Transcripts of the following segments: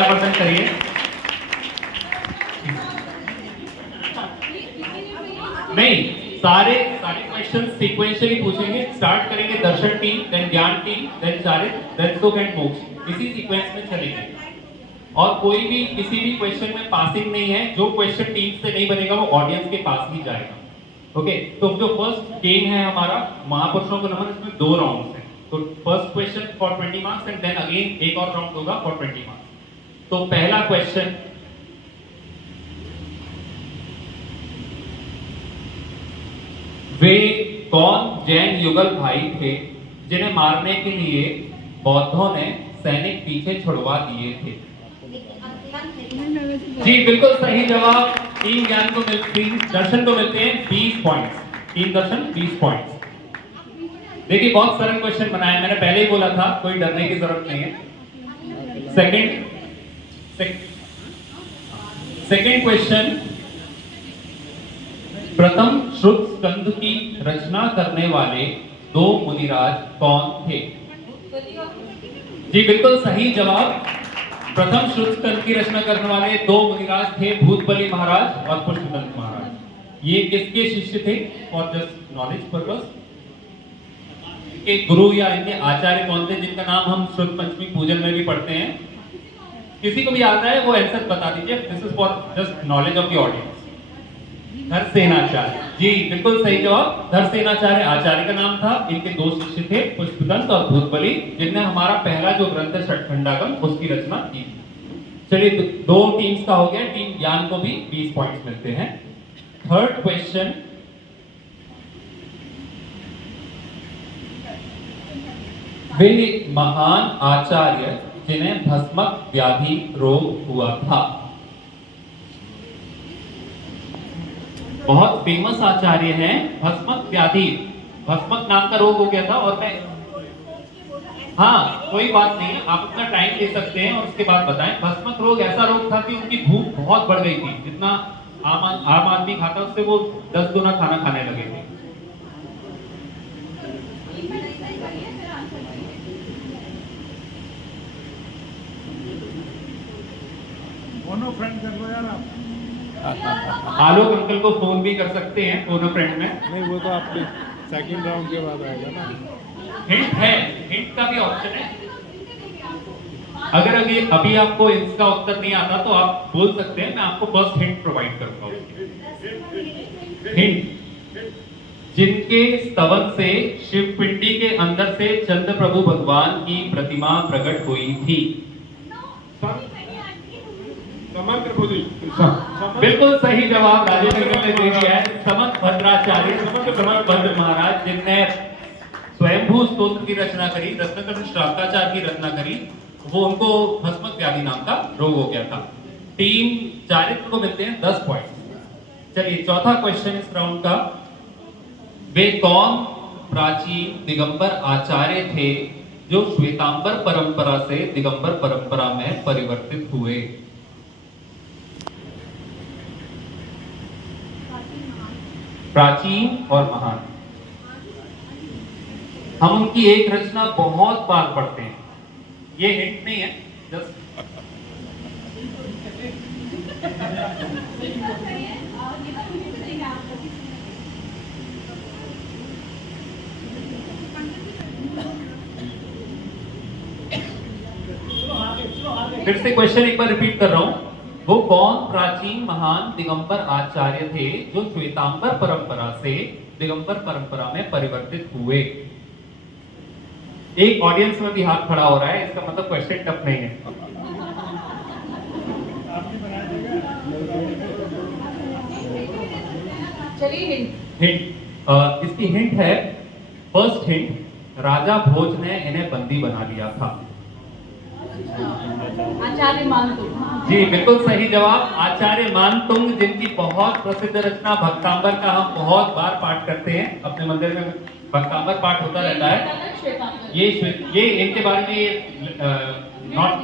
फटाफट करिए। नहीं, सारे क्वेश्चन सीक्वेंशियली पूछेंगे। स्टार्ट करेंगे दर्शन टीम, देन ज्ञान टीम, देन चारित, देन सुख एंड मोक्ष। इसी सीक्वेंस में चलेंगे और कोई भी किसी भी क्वेश्चन में पासिंग नहीं है। जो क्वेश्चन टीम से नहीं बनेगा वो ऑडियंस के पास ही जाएगा। ओके, तो जो फर्स्ट गेम है हमारा महापुरुषों को नमन, इसमें 2 राउंड्स हैं। तो first question for 20 marks and then again एक और राउंड होगा फॉर 20 मार्क्स। तो पहला क्वेश्चन, वे कौन जैन युगल भाई थे जिन्हें मारने के लिए बौद्धों ने सैनिक पीछे छुड़वा दिए थे? जी बिल्कुल सही जवाब। टीम ज्ञान को दर्शन को मिलते हैं 20 पॉइंट्स। टीम दर्शन 20 पॉइंट्स। देखिए बहुत सरल क्वेश्चन बनाया, मैंने पहले ही बोला था, कोई डरने की जरूरत नहीं है। सेकंड क्वेश्चन, प्रथम श्रुत स्कंद की रचना करने वाले 2 मुनिराज कौन थे? जी बिल्कुल सही जवाब। प्रथम श्रुत स्कंद की रचना करने वाले 2 मुनिराज थे भूतबली महाराज और पुष्पदंत महाराज। ये किसके शिष्य थे? फॉर जस्ट नॉलेज पर्पस, इनके गुरु या इनके आचार्य कौन थे जिनका नाम हम श्रुत पंचमी पूजन में भी पढ़ते हैं? किसी को भी आता है वो आंसर बता दीजिए। This is for just knowledge of the audience. Dharasenacharya. Ji बिल्कुल सही जवाब। धरसेनाचार्य आचार्य का नाम था। इनके 2 शिष्य थे पुष्पदंत और भूतबली, जिनने हमारा पहला जो ग्रंथ है षटखंडागम उसकी रचना की थी। चलिए 2 टीम्स का हो गया। टीम ज्ञान को भी 20 पॉइंट्स मिलते हैं। थर्ड क्वेश्चन, वे महान आचार्य जिन्हें भस्मक व्याधि रोग हुआ था? बहुत फेमस आचार्य हैं। भस्मक व्याधि, भस्मक नाम का रोग हो गया था। और मैं, हाँ कोई बात नहीं है, आप अपना टाइम ले सकते हैं और उसके बाद बताएं। भस्मक रोग ऐसा रोग था कि उनकी भूख बहुत बढ़ गई थी। जितना आम आदमी खाता उससे वो 10 गुना खाना खाने लगे थे। फ्रेंड कर लो यार आप। आलोक अंकल को फोन भी कर सकते हैं फोनो फ्रेंड में। नहीं वो तो आपके सेकंड राउंड के बाद आएगा ना। हिंट है, हिंट का भी ऑप्शन है। अगर अभी आपको इसका उत्तर नहीं आता तो आप बोल सकते हैं, मैं आपको फर्स्ट हिंट प्रोवाइड करूंगा। हिंट, जिनके स्तवन से शिव पिंडी के अंदर से चंद्र प्रभु भगवान की प्रतिमा प्रकट हुई थी। बिल्कुल सही जवाब राजेश अंकल ने दे दिया है। समर्थ भद्राचार्य, समर्थ भद्र महाराज, जिनने स्वयंभू स्तोत्र की रचना करी, रत्नाकर श्रावकाचार्य की रचना करी, वो उनको भस्मक व्याधि नाम का रोग हो गया था। टीम चारित्र को मिलते हैं 10 पॉइंट। चलिए चौथा क्वेश्चन इस राउंड का, वे कौन प्राचीन दिगंबर आचार्य थे जो श्वेतांबर परंपरा से दिगंबर परंपरा में परिवर्तित हुए? प्राचीन और महान। हम उनकी एक रचना बहुत बार पढ़ते हैं। ये हिंट नहीं है, जस्ट फिर से क्वेश्चन एक बार रिपीट कर रहा हूं। वो कौन प्राचीन महान दिगंबर आचार्य थे जो श्वेतांबर परंपरा से दिगंबर परंपरा में परिवर्तित हुए? एक ऑडियंस में भी हाथ खड़ा हो रहा है, इसका मतलब क्वेश्चन टफ नहीं है। चलिए हिंट, इसकी हिंट है, फर्स्ट हिंट, राजा भोज ने इन्हें बंदी बना लिया था। आचार्य मानतुंग। जी बिल्कुल सही जवाब। आचार्य मानतुंग, जिनकी बहुत प्रसिद्ध रचना भक्तांबर का हम बहुत बार पाठ करते हैं, अपने मंदिर में भक्तांबर पाठ होता रहता है। ये इनके बारे में नॉट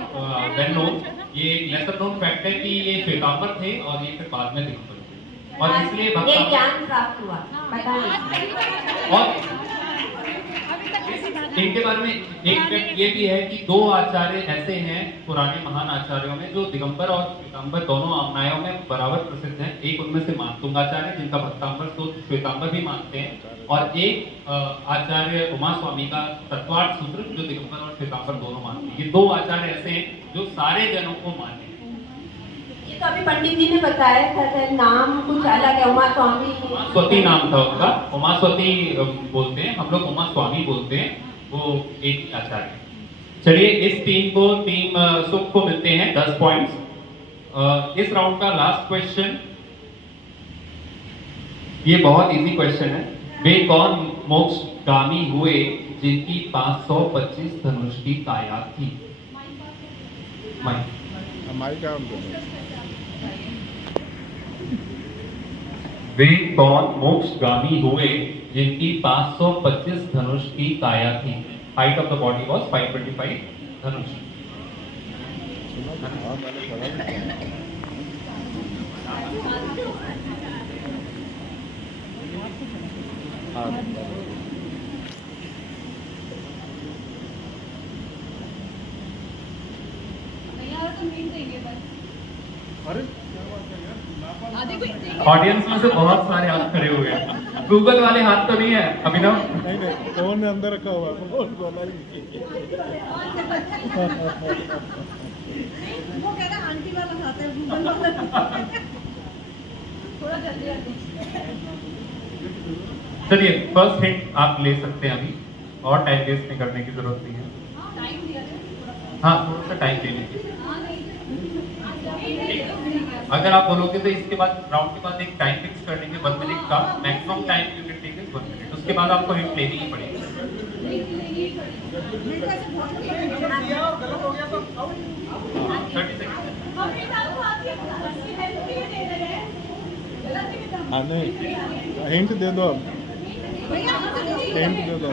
वेल नोन, ये लेसर नोन फैक्ट है कि ये श्वेतांबर थे और ये फिर बाद में दिगंबर थे, और इसलिए भक्तांबर ज्ञान प्राप्त हुआ। और इनके बारे में एक फैक्ट ये भी है कि दो आचार्य ऐसे हैं पुराने महान आचार्यों में जो दिगंबर और श्वेतांबर दोनों आमनायों में बराबर प्रसिद्ध हैं। एक उनमें से मानतुंग आचार्य जिनका भक्तांबर स्तोत्र श्वेतांबर भी मानते हैं, और एक आचार्य उमा स्वामी का तत्वार्थ सूत्र जो दिगंबर और श्वेतांबर दोनों मानते हैं। ये दो आचार्य ऐसे हैं जो सारे जनों को मानते हैं। ये तो अभी पंडित जी ने बताया था सर, नाम कुछ अलग है, उमा स्वामी। उमास्वती नाम था उनका, उमास्वती बोलते हैं हम लोग, उमा स्वामी बोलते हैं, वो एक आचार्य। चलिए इस टीम को, टीम सुख को मिलते हैं 10 पॉइंट्स। इस राउंड का लास्ट क्वेश्चन, ये बहुत इजी क्वेश्चन है। वे कौन मोक्षगामी हुए जिनकी 525 धनुष की काया थी? हमारी क्या उनको वे कौन मोक्षगामी हुए जिनकी 525 धनुष की काया थी? Height of the body was 525 Dhanush. Audience में से बहुत सारे हाथ खड़े हुए हैं। गूगल वाले हाथ तो नहीं है अभिनव? नहीं फोन ने अंदर रखा हुआ है, फोन बोला ही वो कह रहा आंटी वाला खाता है, गूगल वाला। थोड़ा जल्दी चलिए फर्स्ट हिंट आप ले सकते हैं अभी, और टाइम वेस्ट नहीं करने की जरूरत नहीं है। हाँ थोड़ा सा टाइम ले लीजिए। अगर आप बोलोगे तो इसके बाद राउंड के बाद एक टाइम फिक्स कर देंगे 1 मिनट का, maximum time you can take is 1 minute. उसके बाद आपको हिंट लेनी ही पड़ेगी। 30 सेकंड। हाँ नहीं, हिंट दे दो अब, हिंट दे दो।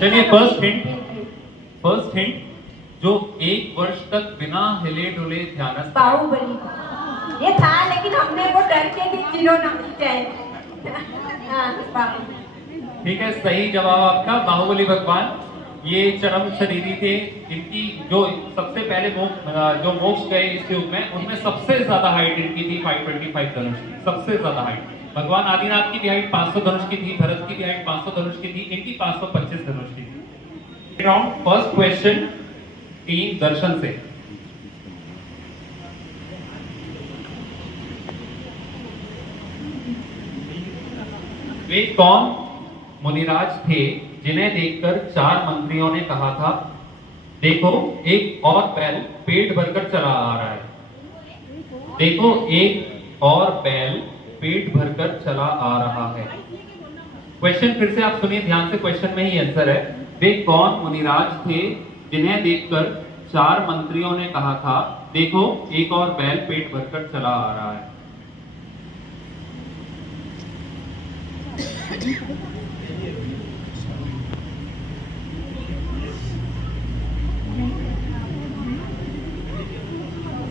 चलिए फर्स्ट हिंट, जो 1 वर्ष तक बिना हिले डुले ध्यानस्थ। बाहुबली ये था, लेकिन हमने वो डर के भी 0 नंबर किया है। ठीक है, सही जवाब आपका, बाहुबली भगवान। ये चरम शरीरी थे, इनकी जो सबसे पहले जो मोक्ष गए इस युग में, उनमें सबसे ज्यादा हाइट इनकी थी 525 धनुष की, सबसे ज्यादा हाइट। भगवान आदिनाथ की भी हाइट 500 धनुष की थी, भरत की भी हाइट 500 धनुष की थी, इनकी 525 धनुष की थी। राउंड फर्स्ट क्वेश्चन टीम दर्शन से। वे कौन मुनिराज थे जिन्हें देखकर 4 मंत्रियों ने कहा था, देखो एक और बैल पेट भरकर चला आ रहा है। देखो एक और बैल पेट भरकर चला आ रहा है। क्वेश्चन फिर से आप सुनिए ध्यान से, क्वेश्चन में ही आंसर है। वे कौन मुनिराज थे जिन्हें देखकर 4 मंत्रियों ने कहा था, देखो एक और बैल पेट भरकर चला आ रहा है?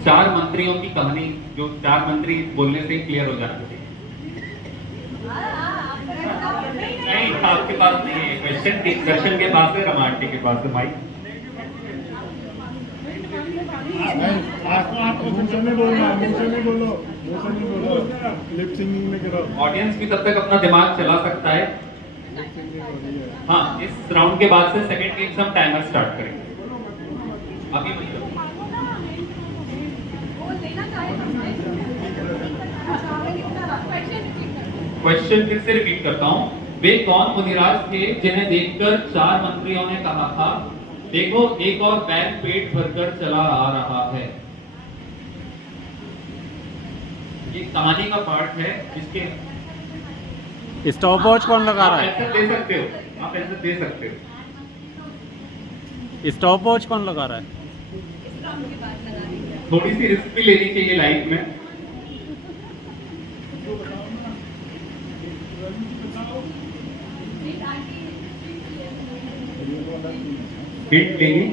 चार मंत्रियों की कहानी, जो 4 मंत्री बोलने से क्लियर हो जाती है। नहीं, आपके पास नहीं है क्वेश्चन, दर्शन के पास है, रमांटी के पास है माइक। मुंह से नहीं बोलना, मुंह से नहीं बोलो, मुंह से नहीं बोलो, लिप सिंगिंग में करो। ऑडियंस भी तब तक अपना दिमाग चला सकता है। हाँ, इस राउंड के बाद से सेकंड गेम से हम टाइमर स्टार्ट करेंगे। अभी क्वेश्चन फिर से रिपीट करता हूँ। वे कौन मुनिराज थे जिन्हें देखकर 4 मंत्रियों ने कहा था, देखो एक और बैल पेट भरकर चला आ रहा है? ये कहानी का पार्ट है, जिसके स्टॉप वॉच कौन लगा रहा है? ऐसे दे सकते हो, आप ऐसे दे सकते हो। स्टॉप वॉच कौन लगा रहा है? थोड़ी सी रिस्क भी लेनी चाहिए लाइफ में। हिंट लेंगे?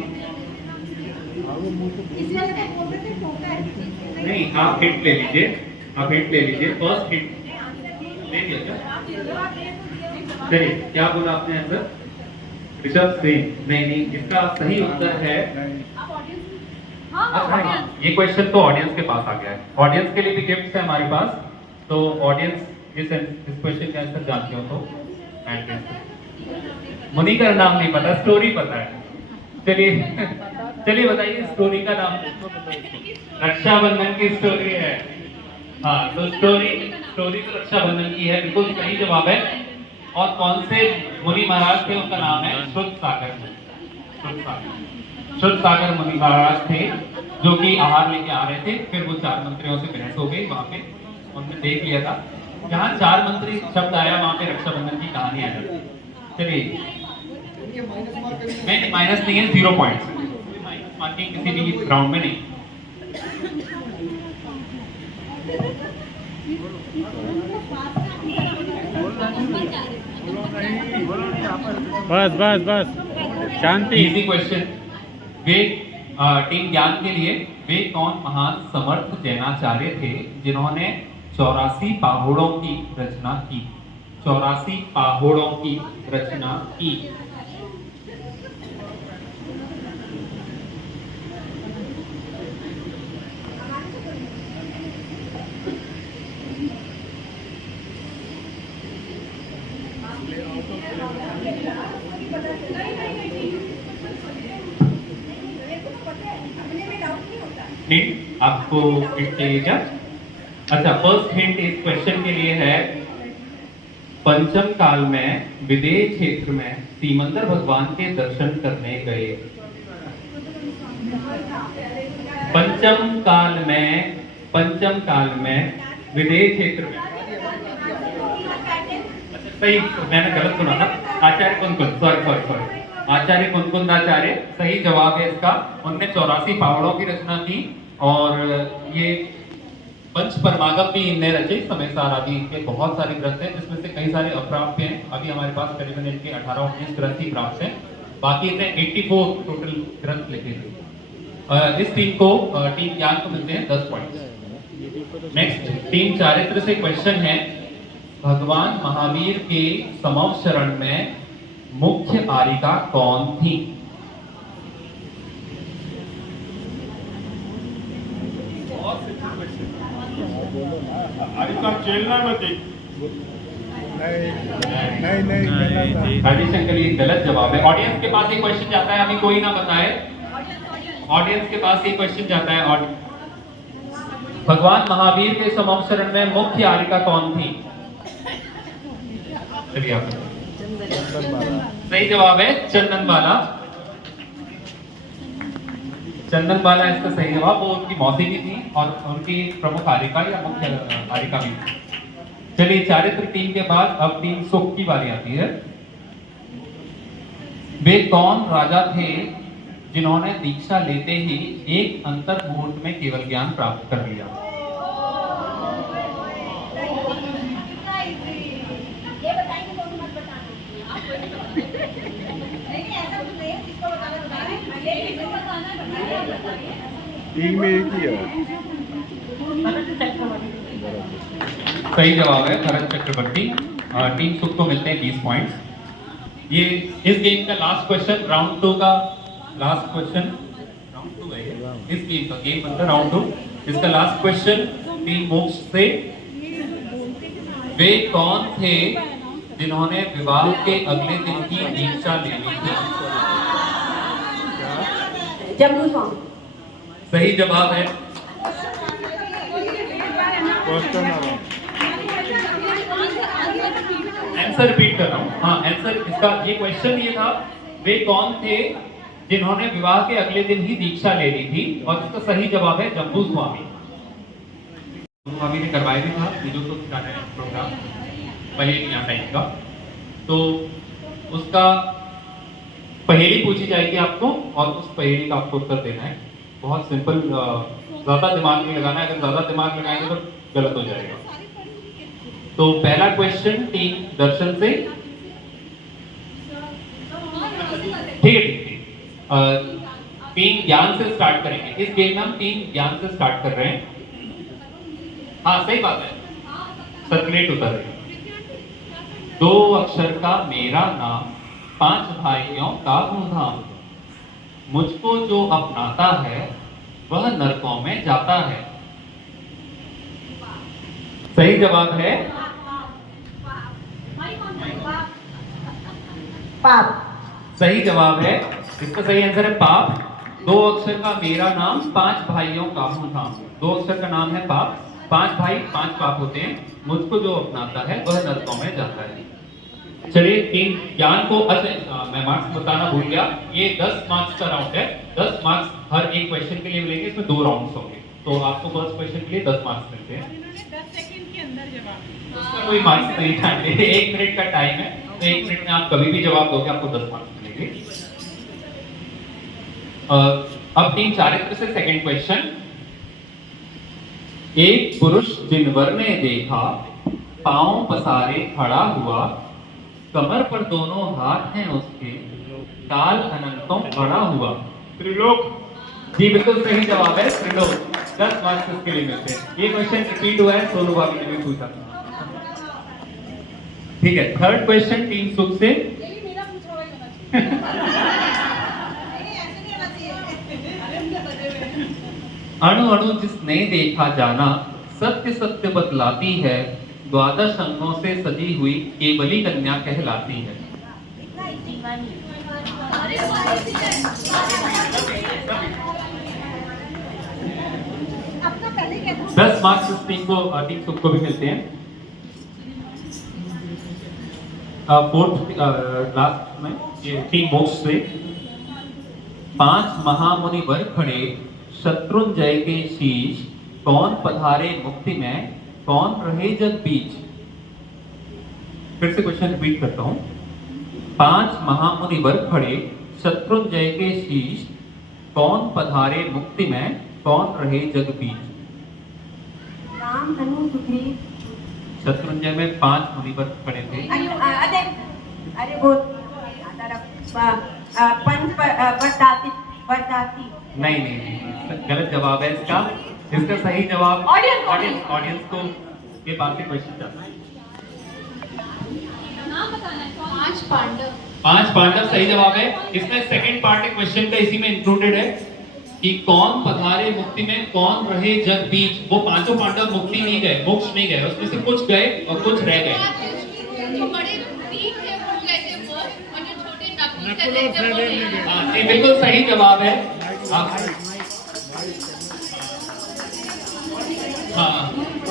नहीं, आप हिंट ले लीजिए, आप हिंट ले लीजिए। फर्स्ट हिंट ले लिया क्या? चलिए, क्या बोला आपने आंसर? ऋषभ सिंह। नहीं, इसका सही उत्तर है। अच्छा, हाँ, ये क्वेश्चन तो ऑडियंस के पास आ गया है। ऑडियंस के लिए भी गिफ्ट है हमारे पास, तो ऑडियंस इस क्वेश्चन का आंसर जानते हो तो एंड मुनि का नाम नहीं पता, स्टोरी पता है। चलिए चलिए बताइए स्टोरी का नाम। रक्षाबंधन की स्टोरी है। हाँ, तो स्टोरी तो रक्षाबंधन की है, बिल्कुल सही जवाब है। और कौन से मुनि महाराज थे, उनका नाम है शुद्ध सागर। शुद्ध सागर मुनि महाराज थे, जो कि आहार लेके आ रहे थे। फिर वो 4 मंत्रियों से बहस हो गई वहां पे, उन्होंने देख लिया था जहाँ 4 मंत्री शब्द आया वहां पे रक्षाबंधन की कहानी आ जाती। चलिए, नहीं माइनस नहीं है, 0 पॉइंट्स मार्किंग किसी भी राउंड में नहीं। बस बस बस शांति। Easy question. वे टीम ज्ञान के लिए, वे कौन महान समर्थ जैनाचार्य थे जिन्होंने 84 पहाड़ों की रचना की? 84 पहाड़ों की रचना की। हिंट आपको हिंट चाहिए क्या? अच्छा, फर्स्ट हिंट इस क्वेश्चन के लिए है, पंचम काल में विदेह क्षेत्र में सीमंदर भगवान के दर्शन करने गए। पंचम काल में विदेह क्षेत्र में, सही, मैंने गलत सुना था। आचार्य कुंकुन, सॉरी, आचार्य कुंकुंदाचार्य सही जवाब है इसका। उन्होंने 84 पहाड़ों की रचना की, और ये पंच परमागम भी इनने रचे। समय सार आदि के बहुत सारे ग्रंथ हैं, जिसमें से कई सारे अप्राप्त हैं। अभी हमारे पास करीबन इनके 18-19 ग्रंथ ही प्राप्त हैं, बाकी इनने 84 टोटल ग्रंथ लिखे थे। इस टीम को, टीम ज्ञान को मिलते हैं 10 पॉइंट्स। नेक्स्ट टीम चारित्र से क्वेश्चन है, भगवान महावीर के समव शरण में मुख्य आरिका कौन थी? आरिका चेलना में थी। नहीं। हरिशंकर, ये गलत जवाब है। ऑडियंस के पास ये क्वेश्चन जाता है, अभी कोई ना बताए। ऑडियंस के पास ये क्वेश्चन जाता है, भगवान महावीर के समव शरण में मुख्य आरिका कौन थी? चलिए, आप सही जवाब है चंदनबाला। चंदनबाला इसका सही जवाब। वो उनकी मौसी भी थी और उनकी प्रमुख आरिका या मुख्य आरिका भी थी। चलिए, चारित्र टीम के बाद अब टीम सुख की बारी आती है। वे कौन राजा थे जिन्होंने दीक्षा लेते ही एक अंतर मुहूर्त में केवल ज्ञान प्राप्त कर लिया? टीम में एक ही है। सही जवाब है भरत चक्रवर्ती। टीम सुख को मिलते हैं 20 पॉइंट्स। ये इस गेम का लास्ट क्वेश्चन, राउंड 2 का लास्ट क्वेश्चन। राउंड 2 है इस गेम का, गेम बनता राउंड 2। इसका लास्ट क्वेश्चन टीम मोक्ष से, वे कौन थे जिन्होंने विवाह के अगले दिन की दीक्षा ले ली थी? जम्बू स्वामी। सही जवाब है। आंसर रिपीट कर रहा हूँ। हाँ, आंसर इसका, ये क्वेश्चन ये था, वे कौन थे जिन्होंने विवाह के अगले दिन ही दीक्षा ले ली थी? और इसका सही जवाब है जम्बू स्वामी। स्वामी ने करवाया भी था ये जो प्रोग्राम पहेली टाइप का। तो उसका पहेली पूछी जाएगी आपको, और उस पहेली का आपको उत्तर देना है। बहुत सिंपल, ज्यादा दिमाग नहीं लगाना है। अगर ज्यादा दिमाग लगाएंगे तो गलत हो जाएगा। तो पहला क्वेश्चन टीम दर्शन से, ठीक है। टीम ज्ञान से स्टार्ट करेंगे। इस गेम में हम टीम ज्ञान से स्टार्ट कर रहे हैं। हाँ, सही बात है, सर्कुलेट होता है। दो अक्षर का मेरा नाम, पांच भाइयों का धूमधाम। मुझको जो अपनाता है वह नरकों में जाता है। सही जवाब है पाप। सही जवाब है, इसका सही आंसर है पाप। दो अक्षर का मेरा नाम, पांच भाइयों का धूमधाम। दो अक्षर का नाम है पाप, पांच भाई पांच पाप होते हैं। मुझको जो अपनाता है वह नरकों में जाता है। चलिए तीन ज्ञान को, अच्छा मैं मार्क्स बताना भूल गया, ये 10 मार्क्स का राउंड है। 10 मार्क्स हर एक क्वेश्चन के लिए मिलेंगे, इसमें 2 राउंड्स होंगे, तो आपको फर्स्ट क्वेश्चन के लिए 10 मार्क्स मिलते हैं। उसका कोई मार्क्स नहीं था, 1 मिनट का टाइम है, तो 1 मिनट में आप कभी भी जवाब दोगे आपको 10 मार्क्स मिलेंगे। अब टीम चारित्र से सेकंड क्वेश्चन। एक पुरुष जिनवर ने देखा, पांव पसारे खड़ा हुआ, कमर पर दोनों हाथ हैं उसके, काल अनंतों खड़ा हुआ। त्रिलोक। जी बिल्कुल सही जवाब है त्रिलोक। 10 मार्क्स इसके लिए मिलते हैं। ये क्वेश्चन रिपीट हुआ है, सोनू भाभी ने भी पूछा। ठीक है, थर्ड क्वेश्चन टीम सुख से। अणु अणु जिसने देखा जाना, सत्य सत्य बतलाती है, द्वादश अंगों से सजी हुई केवली कन्या कहलाती है। 10 मार्क्स इस टीम को, टीम सुख को भी मिलते हैं। फोर्थ लास्ट में ये टीम मोक्ष से। 5 महामुनि वर खड़े, शत्रुंजय के शीश, कौन पधारे मुक्ति में, कौन रहे जग बीच। फिर से क्वेश्चन रिपीट करता हूं। 5 महामुनि वर खड़े, शत्रुंजय के शीश, कौन पधारे मुक्ति में, कौन रहे जग बीच। राम धनु सुग्रीव। शत्रुंजय में 5 मुनिवर खड़े थे। अरे वो पंच वरदाती। नहीं नहीं नहीं, गलत जवाब है इसका। इसका सही जवाब ऑडियंस को ये बात से क्वेश्चन जाता है। पांच पांडव। 5 पांडव सही जवाब है। इसमें सेकंड पार्ट है क्वेश्चन का, इसी में इंक्लूडेड है कि कौन पधारे मुक्ति में, कौन रहे जग बीच। वो 5 पांडव मुक्ति नहीं गए, मोक्ष नहीं गए, उसमें से कुछ गए और कुछ रह गए। जो बड़े वीर थे वो गए थे मोक्ष, और जो छोटे नपुंसक थे वो गए। हाँ, ये बिल्कुल सही जवाब है। हाँ,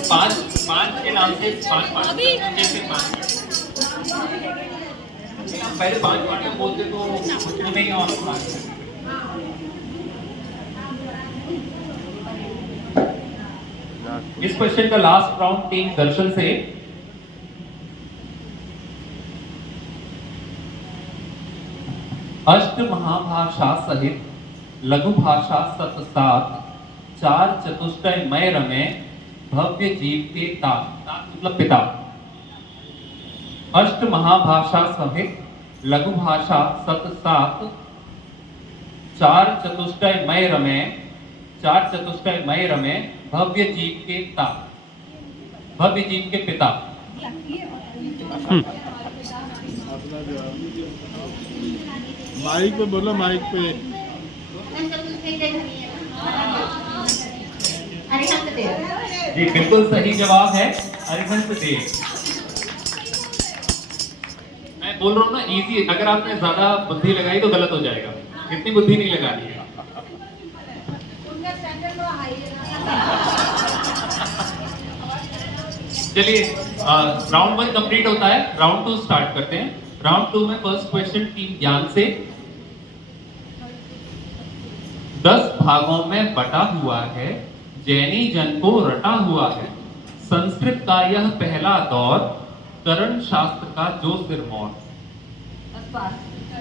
5 के नाम से 5 पांडव, जैसे 5 पहले 5 पांडव बोलते तो कुछ नहीं और इस क्वेश्चन का लास्ट राउंड टीम दर्शन से। अष्ट महाभाषा सहित लघु भाषा 7 4 चतुष्टय मय रमे, भव्य जीव के तात मतलब पिता। अष्ट महाभाषा सहित लघु भाषा 7 4 चतुष्टय मय रमे, 4 चतुष्टय मय रमे, भव्य जीव के ता, भव्य जीव के पिता। माइक पे बोलो, माइक पे। जी बिल्कुल सही जवाब है अरिहंत देव। मैं बोल रहा हूँ ना इजी, अगर आपने ज्यादा बुद्धि लगाई तो गलत हो जाएगा, इतनी बुद्धि नहीं लगानी है। चलिए राउंड 1 कंप्लीट होता है, राउंड 2 स्टार्ट करते हैं। राउंड 2 में फर्स्ट क्वेश्चन टीम ज्ञान से। 10 भागों में बटा हुआ है, जैनी जन को रटा हुआ है, संस्कृत का यह पहला दौर, करण शास्त्र का जो सिरमौर।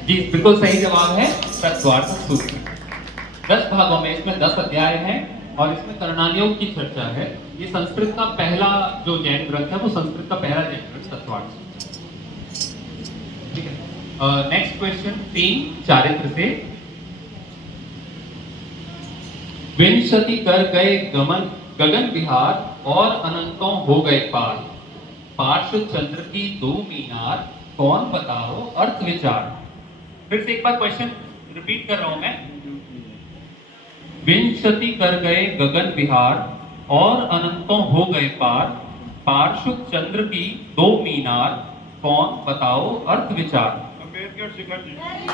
जी बिल्कुल सही जवाब है तत्वार्थ सूत्र। 10 भागों में, इसमें 10 अध्याय हैं और इसमें करणानियोग की चर्चा है। ये संस्कृत का पहला जो जैन ग्रंथ है, वो संस्कृत का पहला जैन ग्रंथ तत्वार्थ। ठीक है, नेक्स्ट क्वेश्चन टीम चारित्र से। विंशति कर गए गमन गगन विहार, और अनंतों हो गए पार, पार्श्व चंद्र की दो मीनार, कौन बताओ अर्थ विचार। फिर से एक बार क्वेश्चन रिपीट कर रहा हूं मैं। विंशति कर गए गगन विहार और अनंतों हो गए पार, पार्श्व चंद्र की दो मीनार, कौन बताओ अर्थ विचार।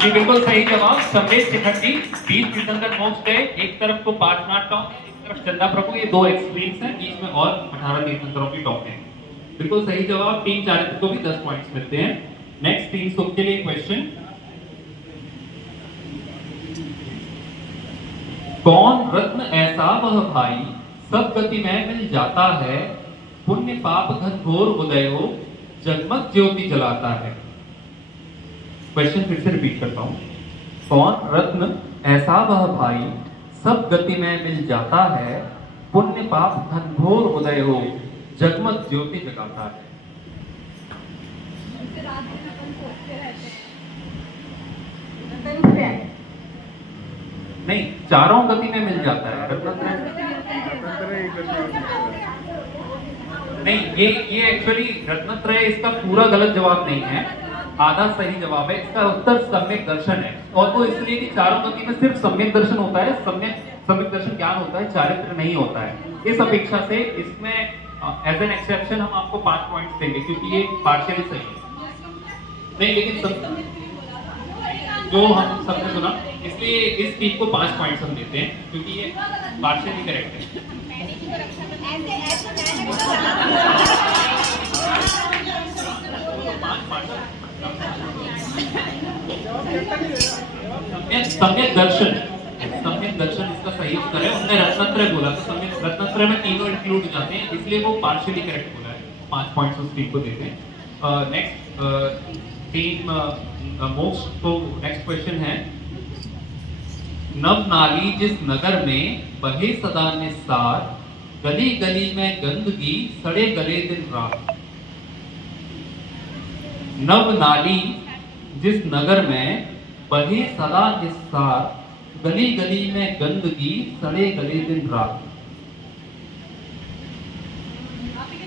जी बिल्कुल सही जवाब, संवेद शिखर जी। 20 तीर्थंकर मोक्ष गए, एक तरफ को पार्श्वनाथ टॉप, एक तरफ चंदा प्रभु, ये दो एक्सट्रीम्स हैं, बीच में और 18 तीर्थंकरों की टॉप है। बिल्कुल सही जवाब। टीम चारित्र को भी 10 पॉइंट्स मिलते हैं। नेक्स्ट टीम सुख के लिए क्वेश्चन। कौन रत्न ऐसा वह भाई, सब गति में मिल जाता है, पुण्य पाप घनघोर उदय हो, जगमग ज्योति जलाता है। क्वेश्चन फिर से रिपीट करता हूं। कौन रत्न ऐसा वह भाई, सब गति में मिल जाता है, पुण्य पाप घनघोर उदय हो, जगमग ज्योति जगाता है। नहीं, चारों गति में मिल जाता है नहीं, ये एक्चुअली रत्नत्रय इसका पूरा गलत जवाब नहीं है, आधा सही जवाब है। इसका उत्तर सम्यक दर्शन है, और वो इसलिए कि चारों गति में सिर्फ सम्यक दर्शन होता है, सम्यक दर्शन ज्ञान होता है, चारित्र नहीं होता है। इस अपेक्षा से इसमें एज एन एक्सेप्शन हम आपको 5 पॉइंट्स देंगे, क्योंकि ये पार्शियली सही है। नहीं, लेकिन जो हम सबने सुना, इसलिए इस टीम को 5 पॉइंट्स हम देते हैं, क्योंकि ये पार्शियली करेक्ट है। सम्यक दर्शन इसका सही उत्तर है। उन्होंने रत्नत्रय बोला, तो सम्यक रत्नत्रय में तीनों इंक्लूड हो जाते हैं, इसलिए वो पार्शियली करेक्ट बोला है। 5 पॉइंट्स उस टीम को देते हैं। नेक्स्ट टीम मोक्ष को नेक्स्ट क्वेश्चन है। नव नाली जिस नगर में बहे सदा निस्सार, गली गली में गंदगी सड़े गले दिन रात। नव नाली जिस नगर में बहे सदा निस्सार, गली गली में गंदगी सड़े गले दिन रात।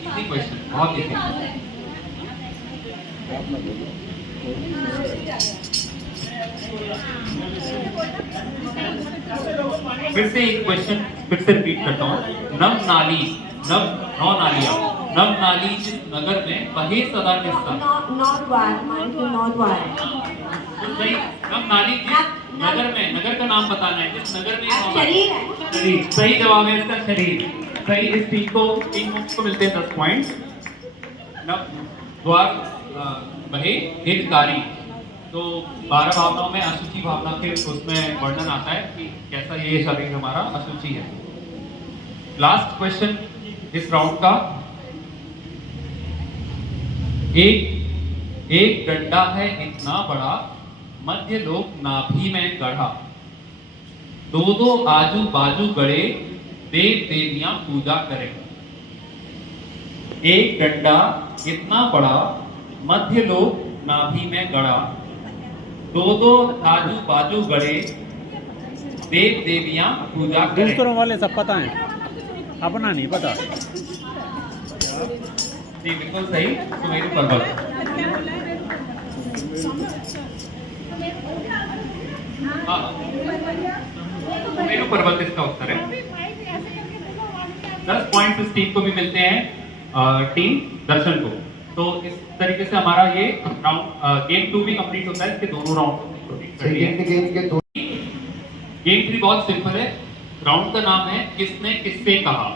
इजी क्वेश्चन, बहुत इजी। फिर से एक क्वेश्चन फिर से रिपीट करता हूँ। नव नाली जिस नगर में बहे सदा निस्सार। सही, नव नाली जिस नगर में, नगर का नाम बताना है, जिस नगर में शरीर। सही जवाब है इसका शरीर। सही, इस टीम को मिलते हैं 10 पॉइंट्स। नव द्वार बहे हितकारी, तो 12 भावनाओं में अशुचि भावना के उसमें वर्णन आता है कि कैसा ये शरीर हमारा अशुचि है। लास्ट क्वेश्चन इस राउंड का। एक डंडा है इतना बड़ा, मध्य लोक नाभि में गढ़ा, दो आजू बाजू गड़े, देव देवियां पूजा करें। एक डंडा इतना बड़ा, मध्य लोक नाभि में गड़ा, दो आजू बाजू गड़े, देव देवियां पूजा करें। दूसरों वाले सब पता है, अपना नहीं पता। जी बिल्कुल सही, सुमेरु पर्वत। सुमेरु पर्वत इसका उत्तर है। 10 पॉइंट इस टीम को भी मिलते हैं, टीम दर्शन को। तो इस तरीके से हमारा ये राउंड गेम 2 भी कंप्लीट होता है। इसके दोनों राउंड गेम 3 बहुत सिंपल है। राउंड का नाम है किसने किससे कहा।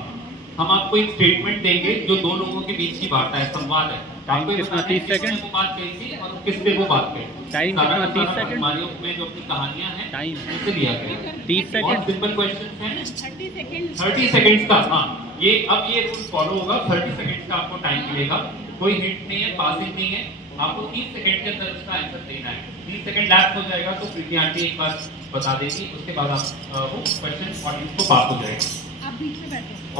हम आपको एक स्टेटमेंट देंगे जो दो लोगों के बीच की वार्ता है, संवाद है। आपको कितना 30 सेकंड वो बात कही थी और किससे वो बात कही। टाइम कितना 30 सेकंड हमारे में जो अपनी कहानियां हैं टाइम उससे लिया गया 30 सेकंड। सिंपल क्वेश्चन है 30 सेकंड्स का। हाँ, ये अब ये रूल फॉलो होगा। 30 सेकंड्स का आपको टाइम मिलेगा, कोई हिंट नहीं है, पासिंग नहीं है। आपको 30 सेकंड के अंदर उसका आंसर देना है। 30 सेकंड लैप्स हो जाएगा तो प्रीति आंटी एक बार बता देगी, उसके बाद आप वो क्वेश्चन ऑडियंस को पास हो जाएगा।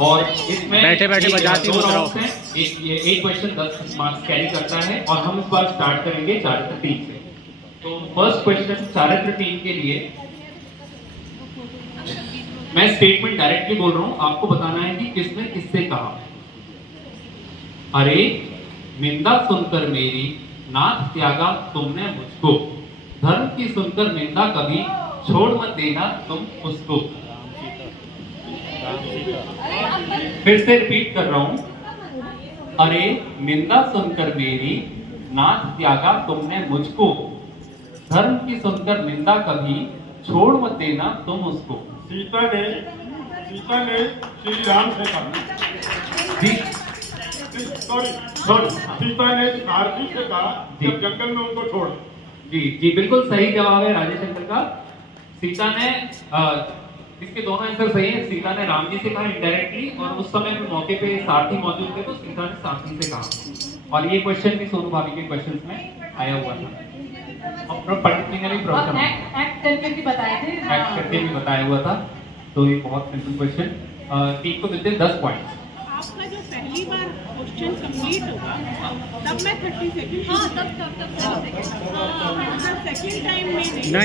और इसमें बैठे बजाती दो राउंड्स हैं। एक क्वेश्चन 10 मार्क्स कैरी करता है और हम इस बार स्टार्ट करेंगे चारित्र टीम से। तो फर्स्ट क्वेश्चन चारित्र टीम के लिए मैं स्टेटमेंट डायरेक्टली बोल रहा हूं, आपको बताना है कि किसने किससे कहा। अरे निंदा सुनकर मेरी नाथ त्यागा तुमने मुझको, धर्म की सुनकर निंदा कभी छोड़ मत देना तुम उसको। फिर से रिपीट कर रहा हूं, अरे निंदा सुनकर मेरी नाथ त्यागा तुमने मुझको, धर्म की सुनकर निंदा कभी छोड़ मत देना तुम उसको। सीता ने श्री राम से कहा, जी सॉरी सीता ने नारदी से कहा जब जंगल में उनको छोड़। जी जी बिल्कुल सही जवाब है राजेश शंकर का। सीता ने इसके दोनों आंसर सही है। सीता ने राम जी से कहा इनडायरेक्टली, और उस समय पे मौके पे सारथी मौजूद थे तो सीता ने सारथी से कहा। और ये क्वेश्चन भी सोनू भाभी के क्वेश्चन में आया हुआ था और पर्टिकुलरली प्रॉब्लम एक्ट करके भी बताए थे। एक्ट करके भी बताया हुआ था। तो ये बहुत सिंपल क्वेश्चन। टीम को मिलते हैं 10 पॉइंट्स। आपका जो पहली बार क्वेश्चन कंप्लीट होगा तब मैं 30 सेकंड। हाँ तब सेकंड टाइम में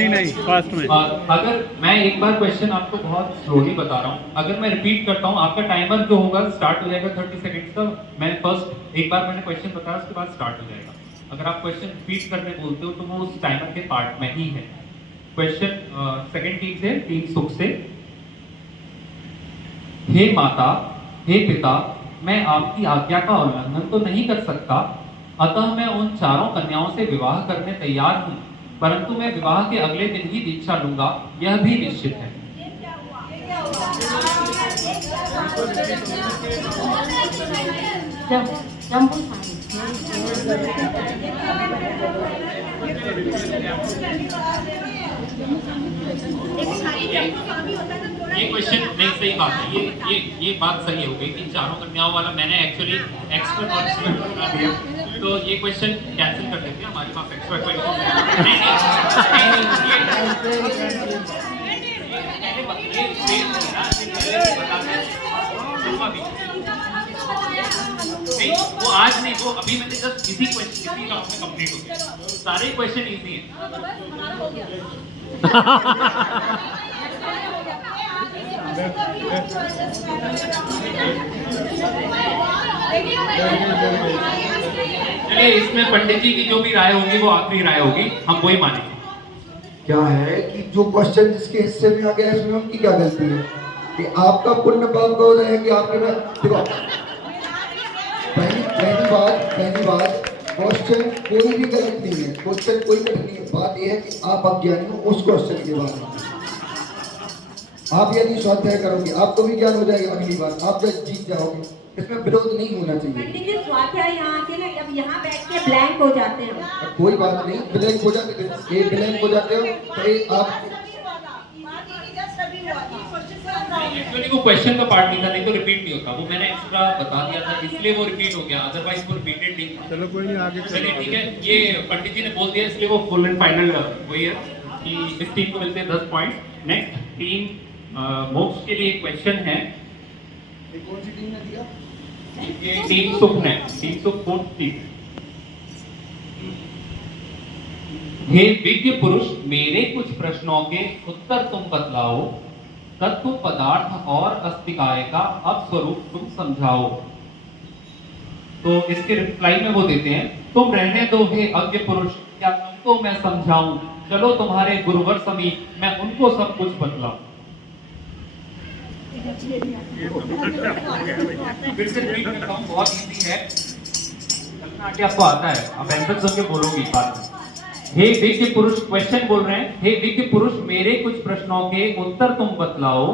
नहीं फास्ट में। अगर मैं एक बार क्वेश्चन आपको बहुत स्लोली बता रहा हूँ, अगर मैं रिपीट करता हूँ आपका टाइमर जो होगा स्टार्ट हो जाएगा 30 सेकंड्स का। मैं फर्स्ट एक बार मैंने क्वेश्चन बताया, उसके बाद स्टार्ट हो जाएगा। अगर आप क्वेश्चन रिपीट करने बोलते हो तो वो उस टाइमर के पार्ट में ही है। क्वेश्चन सेकंड टीम से, टीम सुख से। हे माता, हे पिता, मैं आपकी आज्ञा का उल्लंघन तो नहीं कर सकता, अतः मैं उन चारों कन्याओं से विवाह करने तैयार हूँ, परंतु मैं विवाह के अगले दिन ही दीक्षा लूंगा, यह भी निश्चित है। ये क्वेश्चन नहीं, सही बात है। ये बात सही हो गई कि चारों कन्याओं वाला मैंने एक्चुअली एक्स्ट्रा नॉलेज बना दिया, तो ये क्वेश्चन कैंसिल कर देते हैं। हमारे पास एक्स्ट्रा नहीं, वो आज नहीं, वो अभी मैंने जस्ट इसी क्वेश्चन इसी राउंड में कंप्लीट हो गया। सारे क्वेश्चन इजी हैं। चलिए, इसमें पंडित जी की जो भी राय होगी वो आखिरी राय होगी, हम वही मानेंगे। क्या है कि जो क्वेश्चन जिसके हिस्से में आ गया इसमें उनकी क्या गलती है कि आपका पुण्य पाप हो रहा है कि आपके देखो, पहली बात क्वेश्चन कोई भी गलत नहीं है, क्वेश्चन कोई गलत नहीं है। बात यह है कि आप अज्ञानी हो उस क्वेश्चन के बारे में। आप यदि स्वाध्याय करोगे आपको भी ज्ञान हो जाएगा, अगली बार आप जब जीत जाओगे। इसमें विरोध नहीं होना चाहिए। पंडित जी स्वाध्याय यहाँ आके ना, अब यहाँ बैठ के ब्लैंक हो जाते हैं। कोई बात नहीं, ब्लैंक हो जाते ये ब्लैंक हो जाते हो तो आप एक्चुअली वो क्वेश्चन का पार्ट नहीं था, नहीं तो रिपीट नहीं होता। वो मैंने एक्स्ट्रा बता दिया था इसलिए वो रिपीट हो गया, अदरवाइज वो रिपीटेड नहीं था। चलो कोई नहीं, आगे चलिए ठीक है, ये पंडित जी ने बोल दिया इसलिए वो फुल एंड फाइनल वही है कि इस टीम को मिलते हैं 10 पॉइंट। नेक्स्ट टीम मोक्ष के लिए क्वेश्चन है। कौन सी टीम ने दिया? ये टीम सुख ने, टीम सुख फोर्थ टीम। हे विज्ञ पुरुष, मेरे कुछ प्रश्नों के उत्तर तुम बतलाओ, तत्व पदार्थ और अस्तिकाय का अब स्वरूप तुम समझाओ। तो इसके रिप्लाई में वो देते हैं, तुम रहने दो हे अज्ञ पुरुष, क्या तुमको मैं समझाऊं, चलो तुम्हारे गुरुवर समीप मैं उनको सब कुछ बतलाऊं। फिर से रिपीट करता हूं, बहुत इजी है, आगे आपको आता है, आप आंसर सुन के बोलोगे बात में। हे विज्ञ पुरुष, क्वेश्चन बोल रहे हैं, हे विज्ञ पुरुष, मेरे कुछ प्रश्नों के उत्तर तुम बतलाओ,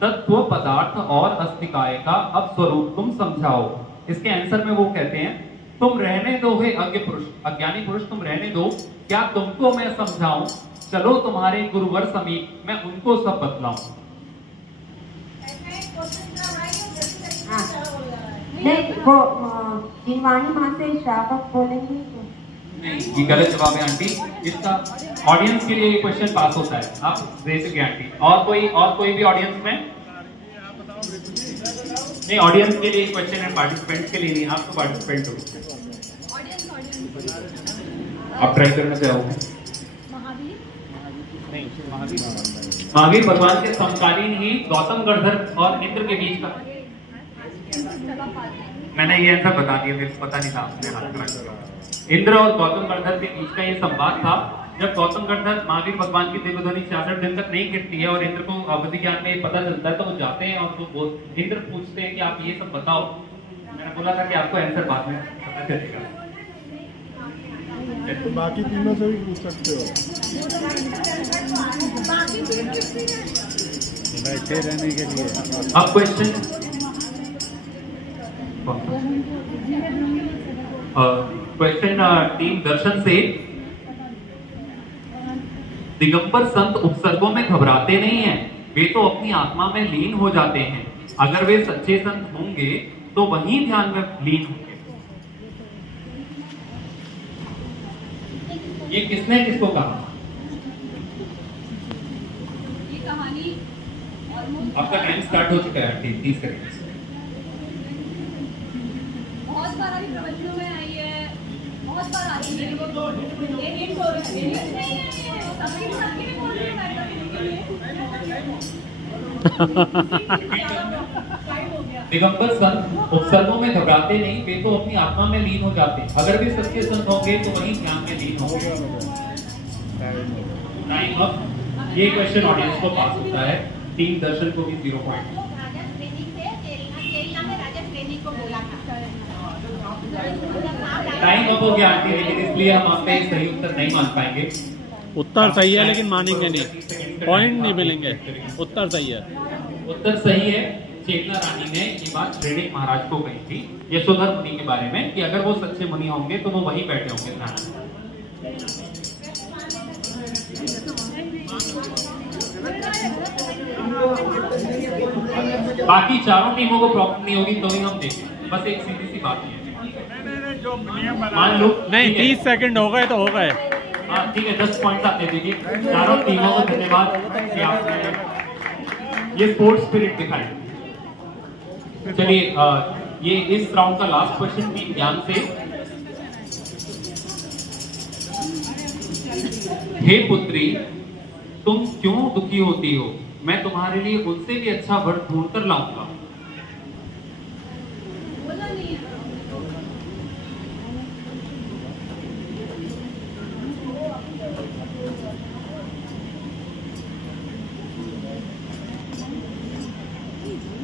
तत्व पदार्थ और अस्तिकाय का अब स्वरूप तुम समझाओ। इसके आंसर में वो कहते हैं, तुम रहने दो हे अज्ञ पुरुष, अज्ञानी पुरुष, तुम रहने दो, क्या तुमको मैं समझाऊं, चलो तुम्हारे गुरुवर समीप मैं उनको सब बतलाऊं। नहीं, वो जिनवाणी माँ से श्रावक बोलेंगे तो नहीं, ये गलत जवाब है आंटी। इसका ऑडियंस के लिए क्वेश्चन पास होता है, आप दे सके आंटी। और कोई भी ऑडियंस में नहीं, ऑडियंस के लिए क्वेश्चन है, पार्टिसिपेंट्स के लिए नहीं। आप तो पार्टिसिपेंट हो, आप ट्राई करना चाहोगे? महावीर भगवान के समकालीन ही गौतम गणधर और इंद्र के बीच का मैंने ये आंसर बता दिया, मेरे को पता नहीं था आपने हाथ खड़ा किया। इंद्र और गौतम गणधर के बीच का ये संवाद था जब गौतम गणधर महावीर भगवान की दिव्य ध्वनि 66 दिन तक नहीं गिरती है और इंद्र को अवधि ज्ञान में पता चलता है, तो वो जाते हैं और वो इंद्र पूछते हैं कि आप ये सब बताओ। मैंने बोला था कि आपको आंसर बाद में पता चलेगा। तो बाकी तीनों से भी पूछ सकते हो। बैठे रहने के लिए अब क्वेश्चन टीम दर्शन से, दिगंबर संत उपसर्गों में घबराते नहीं हैं, वे तो अपनी आत्मा में लीन हो जाते हैं। अगर वे सच्चे संत होंगे तो वहीं ध्यान में लीन होंगे। ये किसने किसको कहा? ये कहानी आपका टाइम स्टार्ट हो चुका है, 30 सेकंड। बहुत बार अभी प्रवचनों में आई है, बहुत बार आती है। ये हिंट हो रहा है, हिंट नहीं है, सभी सबके लिए बोल रही हूँ मैं दिगंबर संत उपसर्गों में घबराते नहीं, वे तो अपनी आत्मा में लीन हो जाते। अगर वे सच्चे संत होंगे तो वहीं ध्यान में लीन होंगे। Time up. ये क्वेश्चन ऑडियंस को पास होता है, टीम दर्शन को भी 0 पॉइंट। टाइम अप हो गया आंटी, लेकिन इसलिए हम आपसे सही उत्तर नहीं मान पाएंगे। उत्तर सही है लेकिन मानेंगे नहीं, पॉइंट नहीं मिलेंगे। उत्तर सही है, उत्तर सही है। चेतना रानी ने ये बात श्रेणिक महाराज को कही थी यशोधर मुनि के बारे में कि अगर वो सच्चे मुनि होंगे तो वो वहीं बैठे होंगे ध्यान में। बाकी चारों टीमों को प्रॉब्लम नहीं होगी तो ही हम देखें, बस एक सीधी सी बात है। जो नियम बना मान लो नहीं 30 सेकंड हो गए तो हो गए। हाँ ठीक है, 10 पॉइंट आप दे दीजिए। चारों टीमों को धन्यवाद कि आपने ये स्पोर्ट्स स्पिरिट दिखाई। चलिए ये इस राउंड का लास्ट क्वेश्चन टीम ज्ञान से। हे पुत्री, तुम क्यों दुखी होती हो? मैं तुम्हारे लिए उनसे भी अच्छा वर ढूंढ कर लाऊंगा। बोला नहीं है।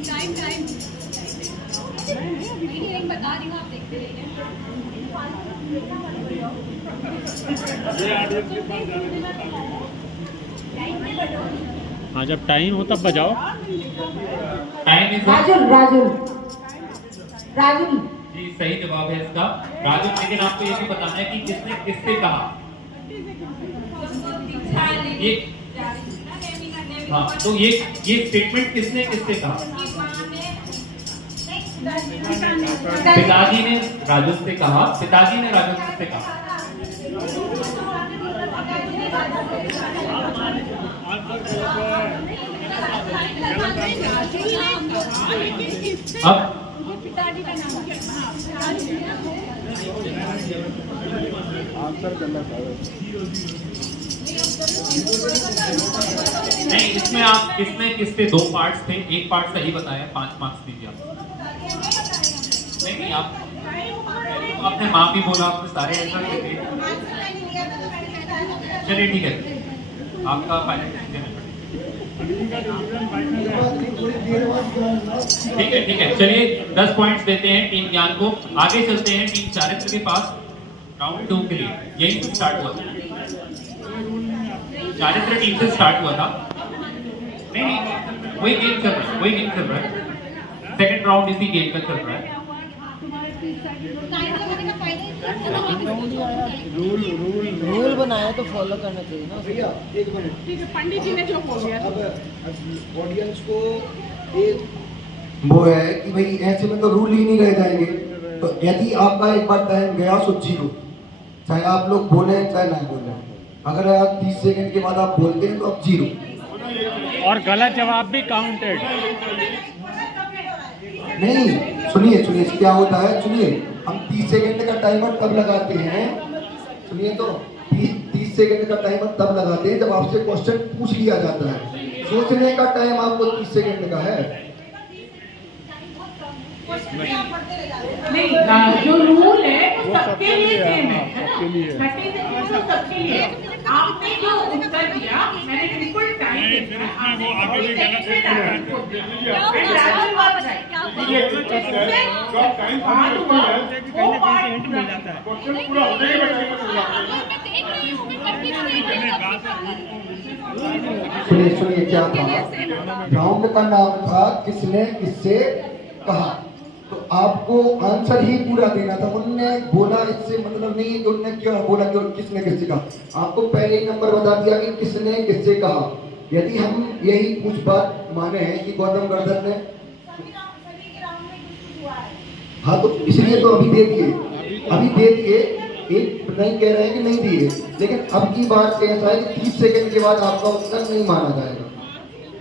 टाइम नहीं बता रही हूँ, आप देखते रहिए। हाँ जब टाइम हो तब बजाओ। टाइम इज राजुल जी, सही जवाब है इसका राजू। लेकिन आपको ये भी बताना है कि किसने किससे कहा। ये हाँ, तो ये स्टेटमेंट किसने किससे कहा? पिताजी ने राजू से कहा, पिताजी ने राजू से कहा। अब पिताजी का नाम नहीं, इसमें आप इसमें किससे 2 पार्ट्स थे, एक पार्ट सही बताया, 5 मार्क्स दीजिए आप। नहीं आप आपने माँ भी बोला, आपने सारे आंसर दे दिए। चलिए ठीक है, आपका फाइनल डिसीजन है। ठीक है चलिए 10 पॉइंट्स देते हैं टीम ज्ञान को। आगे चलते हैं टीम चारित्र के पास राउंड 2 के लिए। यही से स्टार्ट हुआ था, चारित्र टीम से स्टार्ट हुआ था। नहीं वही गेम चल रहा है, वही गेम चल रहा है। सेकंड राउंड इसी गेम का चल रहा है। रूल बनाया तो फॉलो करना चाहिए ना भैया। एक मिनट, ठीक है, पंडित जी ने जो बोल दिया। अब ऑडियंस को एक वो है कि भाई ऐसे में तो रूल ही नहीं रह जाएंगे। तो यदि आपका एक बार टाइम गया तो 0, चाहे आप लोग बोले चाहे ना बोले। अगर आप 30 सेकंड के बाद आप बोलते हैं तो आप 0। और गलत जवाब भी काउंटेड। नहीं सुनिए क्या होता है, सुनिए। हम 30 सेकंड का टाइमर तब लगाते हैं, सुनिए तो 30 सेकंड का टाइमर तब लगाते हैं जब आपसे क्वेश्चन पूछ लिया जाता है। सोचने का टाइम आपको 30 सेकंड का है। नहीं, जो रूल है वो सबके लिए सेम है ना? 30 सेकंड तो सबके लिए। आपने जो उत्तर दिया मैंने बिल्कुल टाइम वो आगे भी गलत है क्वेश्चन पूरा होने के सुनिए क्या था, राउंड का नाम था किसने किससे कहा, तो आपको आंसर ही पूरा देना था। उनने बोला इससे मतलब नहीं कि उनने क्या बोला कि किसने किससे कहा, आपको पहले ही नंबर बता दिया कि किसने किससे कहा। यदि हम यही कुछ बात माने हैं कि गौतम गर्दन ने, हाँ तो इसलिए तो अभी दे दिए, एक नहीं कह रहे हैं कि नहीं दिए, लेकिन अब की बात ऐसा है कि 30 सेकंड के बाद आपका उत्तर नहीं माना जाएगा,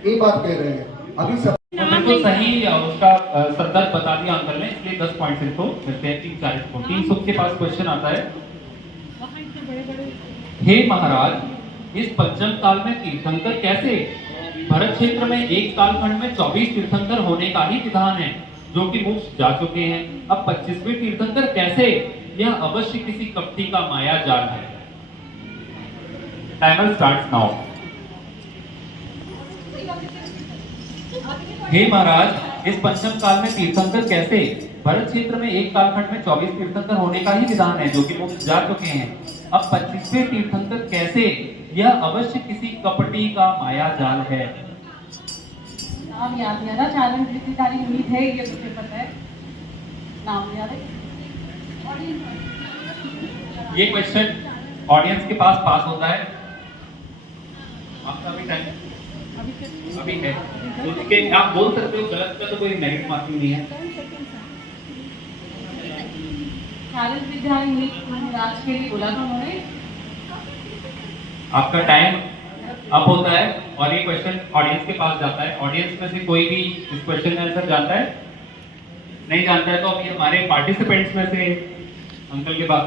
ये बात कह रहे हैं अभी सब। बिल्कुल सही उसका संदर्भ बता दिया अंकल ने, इसलिए 10 पॉइंट इनको मिलते हैं। 3 के पास क्वेश्चन आता है, हे महाराज, इस पंचम काल में तीर्थंकर कैसे? भरत क्षेत्र में एक कालखंड में 24 तीर्थंकर होने का ही विधान है, जो कि मोक्ष जा चुके हैं। अब 25वें तीर्थंकर कैसे? यह अवश्य किसी कपटी का माया जाल है। Timer starts now. हे महाराज, इस पंचम काल में तीर्थंकर कैसे? भरत क्षेत्र में एक कालखंड में 24 तीर्थंकर होने का ही विधान है, जो कि मोक्ष जा चुके हैं। अब 25वें तीर्थंकर कैसे? यह अवश्य किसी कपटी का माया जाल है। नाम याद नहीं आ रहा, चैलेंज जितनी उम्मीद है ये मुझे पता है, नाम याद है। ये क्वेश्चन ऑडियंस के पास होता है। आपका भी टाइम अभी है, सोच के आप बोल सकते हो, गलत का तो कोई नेगेटिव मार्किंग नहीं है। चैलेंज विद्यार्थी राज के लिए बोला था उन्होंने। आपका टाइम अप होता है और ये क्वेश्चन ऑडियंस के पास जाता है। ऑडियंस में से कोई भी इस क्वेश्चन का आंसर जानता है? नहीं जानता है तो अभी हमारे पार्टिसिपेंट्स में से अंकल के पास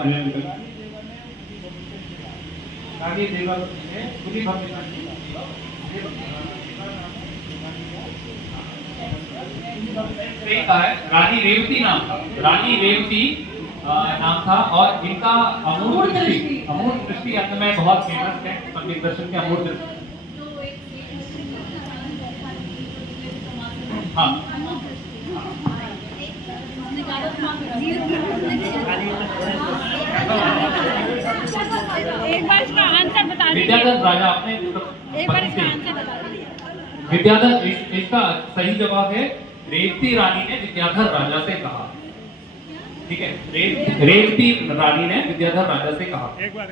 सही कहा है, रानी रेवती नाम था, रानी रेवती नाम था, और इनका अमूर्त दृष्टि अंत में बहुत फेमस है, संगीत दर्शन के अमूर्त दृष्टि। हाँ एक बार इसका आंसर बता दीजिए। विद्याधर राजा, आपने एक बार इसका आंसर बता दीजिए। विद्याधर, इसका सही जवाब है रेवती रानी ने विद्याधर राजा से कहा। ठीक है, रेवती रानी ने विद्याधर राजा से कहा। एक बार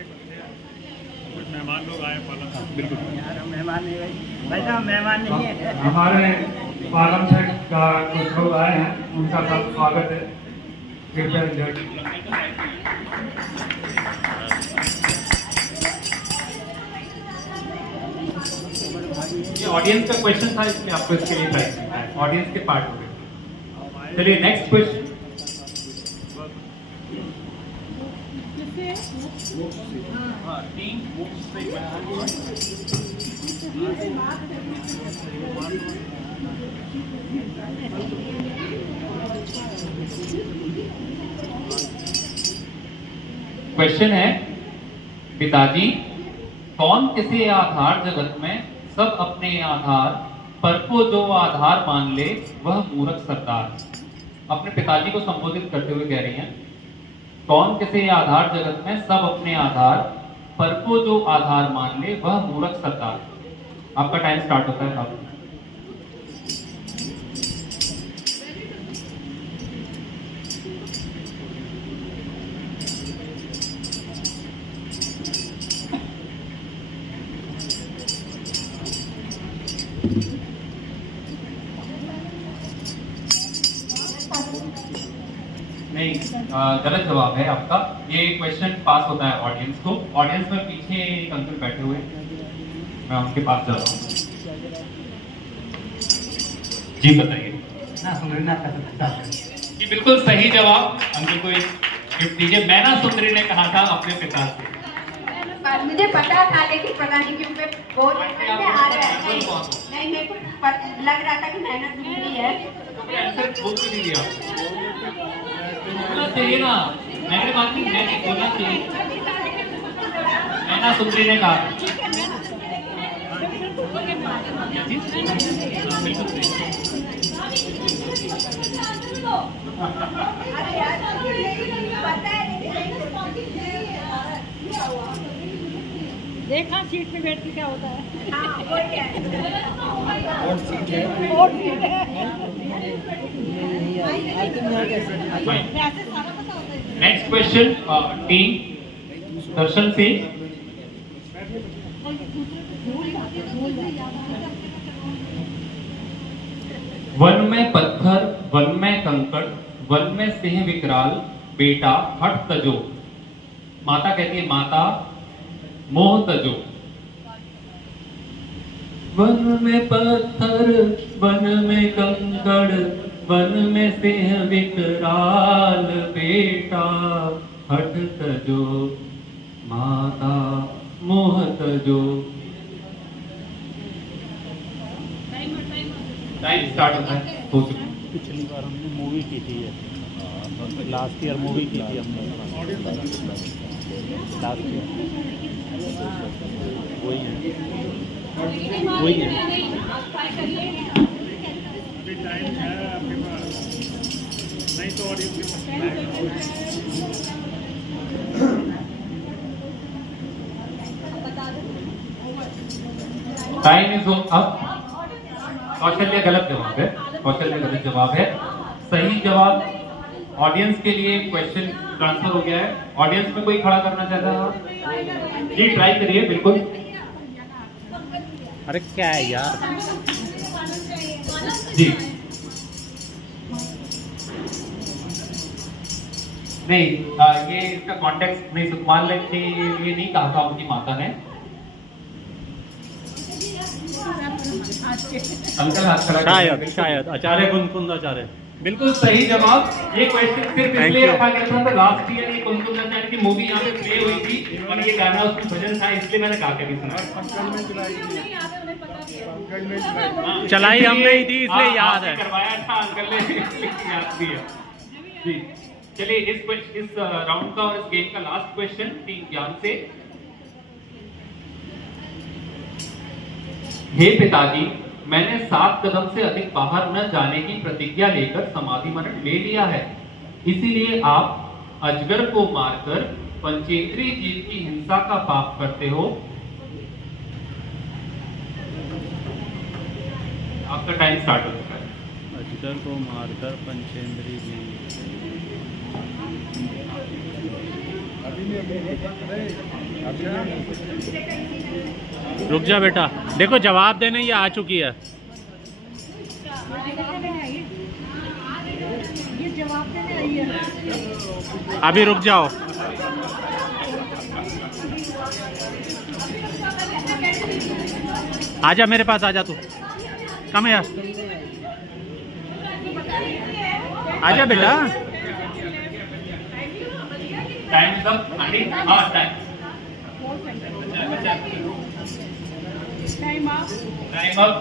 कुछ मेहमान लोग आए पालन। बिल्कुल, मेहमान नहीं भाई साहब, मेहमान नहीं है। हमारे पालम से का कुछ लोग आए हैं, उनका सब स्वागत है। कृपया ये ऑडियंस का क्वेश्चन था, इसलिए आपको इसके लिए प्राइज मिलता है, ऑडियंस के पार्ट हो गए। चलिए नेक्स्ट क्वेश्चन। क्वेश्चन है, पिताजी, कौन किसी आधार जगत में सब अपने आधार पर को जो आधार मान ले वह मूर्ख सरदार। अपने पिताजी को संबोधित करते हुए कह रही हैं, कौन किसी आधार जगत में सब अपने आधार पर को जो आधार मान ले वह मूर्ख सरदार। आपका टाइम स्टार्ट होता है अब। नहीं, गलत जवाब है आपका। ये क्वेश्चन पास होता है ऑडियंस को। ऑडियंस में पीछे एक अंकल बैठे हुए, मैं उनके पास जा रहा हूँ। जी बताइए। जी बिल्कुल सही जवाब, अंकल को एक गिफ्ट दीजिए। मैना सुंदरी ने कहा था अपने पिता से। मुझे पता था लेकिन पता नहीं क्यों मैं बोल नहीं आ रहा है। नहीं मेरे को लग रहा था कि मेहनत मिली है। आंसर बोल के नहीं दिया बोलना चाहिए ना। मैंने बात की मैंने बोलना चाहिए। मैंने सुमरी ने कहा बिल्कुल सही। देखा सीट पे बैठ के क्या होता है। और सीट है और सीट है। आई थिंक यहाँ कैसे ऐसे सारा पता होता है। नेक्स्ट क्वेश्चन टीम दर्शन सिंह। वन में पत्थर वन में कंकड़ वन में सिंह विकराल बेटा हट तजो। माता कहती है माता मोह तजो। वन में पत्थर वन में कंकड़ वन में सिंह विकराल बेटा हट तजो माता मोह तजो। टाइम स्टार्ट होता है हो चुका। पिछली बार हमने मूवी की थी ये, लास्ट ईयर मूवी की थी हमने लास्ट ईयर। वही है वही है। टाइम है आपके पास, नहीं तो ऑडियंस के पास टाइम इज अप। कौशल्य गलत जवाब है। कौशल्य गलत जवाब है। सही जवाब ऑडियंस के लिए क्वेश्चन ट्रांसफर हो गया है। ऑडियंस में कोई खड़ा करना चाहता है जी ट्राई करिए बिल्कुल। अरे क्या है यार जी नहीं ये इसका कॉन्टेक्स्ट नहीं सुकमान के लिए नहीं कहा था उनकी माता ने। अंकल हाथ खड़ा शायद शायद आचार्य कुंकुंद आचार्य। बिल्कुल सही जवाब। ये क्वेश्चन सिर्फ इसलिए रखा गया था लास्ट ईयर ये कुंकुंद आचार्य की मूवी यहाँ पे प्ले हुई थी और ये गाना उसमें भजन था इसलिए मैंने गा के भी सुना। चलाई हमने ही थी इसलिए याद है। करवाया था अंकल ने याद दिया जी। चलिए इस राउंड का और इस गेम का लास्ट क्वेश्चन टीम ज्ञान से। हे पिताजी मैंने 7 कदम से अधिक बाहर न जाने की प्रतिज्ञा लेकर समाधि मरण ले लिया है। इसीलिए आप अजगर को मारकर पंचेंद्रिय जीव की हिंसा का पाप करते हो। आपका टाइम स्टार्ट हो चुका है। अजगर को मारकर पंचेंद्रिय जीव। रुक जा बेटा देखो जवाब देने ये आ चुकी है। ये जवाब देने आई है। अभी रुक जाओ। आजा मेरे पास आजा तू कम यार आजा बेटा। Time is up. हाँ time up.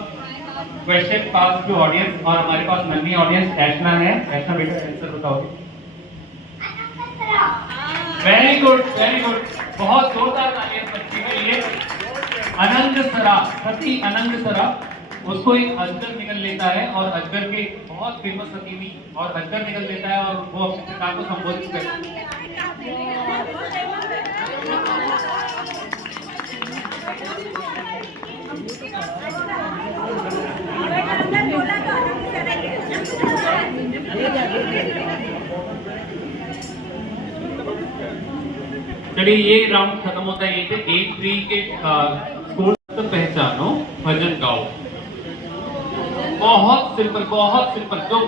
Question pass to audience और हमारे पास नन्ही ऑडियंस ऐशना है। ऐशना बेटा आंसर बताओगे। Very good very good. बहुत जोरदार तालियां बच्ची के लिए। अनंग सरा सती अनंग सरा उसको एक अजगर निकल लेता है और अजगर के बहुत फेमस सती थी और अजगर निकल लेता है और वो अपने पिता को संबोधित करता है। चलिए ये राउंड खत्म होता है। ये थे 8-3 के स्कोर। पहचानो भजन गाओ। बहुत सिंपल जो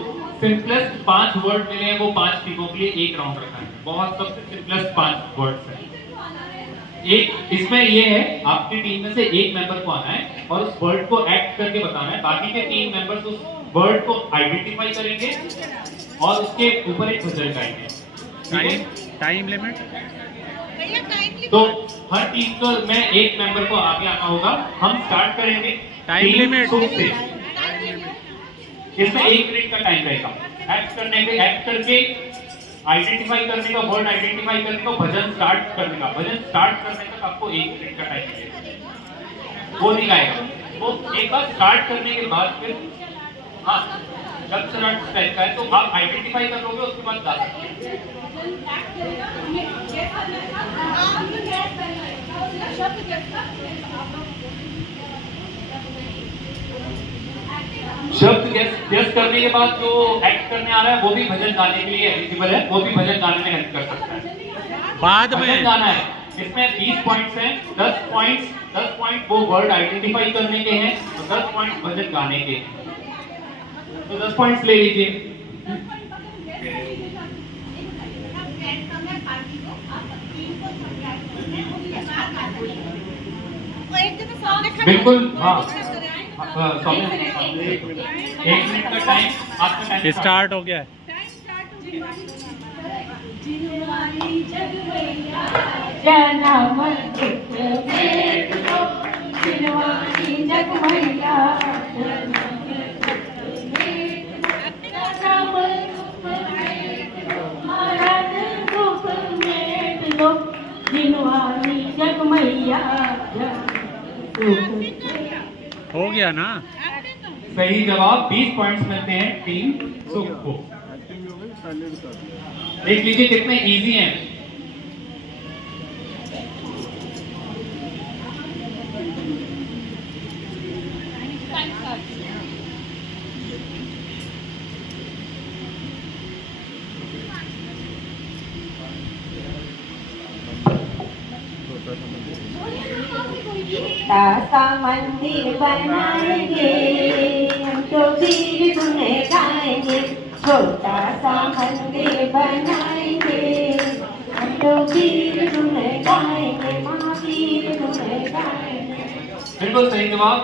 सिंपलेस्ट 5 वर्ड मिले हैं वो 5 टीमों के लिए एक राउंड रखा है। बहुत सबसे सिंपलेस्ट 5 वर्ड्स है। एक इसमें ये है आपकी टीम में से एक मेंबर को आना है और उस वर्ड को एक्ट करके बताना है। बाकी के 3 मेंबर्स उस वर्ड को आइडेंटिफाई करेंगे और उसके ऊपर एक भजन गाएंगे। टाइम लिमिट भैया टाइम तो हर टीम को में एक मेंबर को आगे आना होगा। हम स्टार्ट करेंगे टाइम टीम लिमिट। सूप से। इसमें 1 मिनट का टाइम रहेगा। एक्ट करके आइडेंटिफाई करने का, वर्ड आइडेंटिफाई करने का, भजन स्टार्ट करने का। भजन स्टार्ट करने तक आपको 1 मिनट का टाइम मिलेगा। वो नहीं गाएगा, वो एक बार स्टार्ट करने के बाद फिर हाँ जब स्टार्ट टाइप का है तो आप आइडेंटिफाई कर लोगे, उसके बाद गा सकते हैं। शब्द गेस करने के बाद जो एक्ट करने आ रहा है वो भी भजन गाने के लिए एलिजिबल है, वो भी भजन गाने में हेल्प कर सकता है। बाद में भजन गाना है, इसमें 20 पॉइंट्स हैं। 10 पॉइंट वो वर्ड आइडेंटिफाई करने के हैं और 10 पॉइंट भजन गाने के हैं। तो 10 पॉइंट्स ले लीजिए। बिल्कुल हाँ, 1 मिनट का टाइम आपका टाइम स्टार्ट हो गया है। हो गया ना? सही जवाब। 20 पॉइंट्स मिलते हैं टीम सुख को। देख लीजिए कितने इजी हैं। सा मंदिर बनाएंगे हम तो वीर गुण गाएंगे। छोटा सा मंदिर बनाएंगे हम तो वीर गुण गाएंगे। महावीर गुण गाएंगे। बिल्कुल सही जवाब।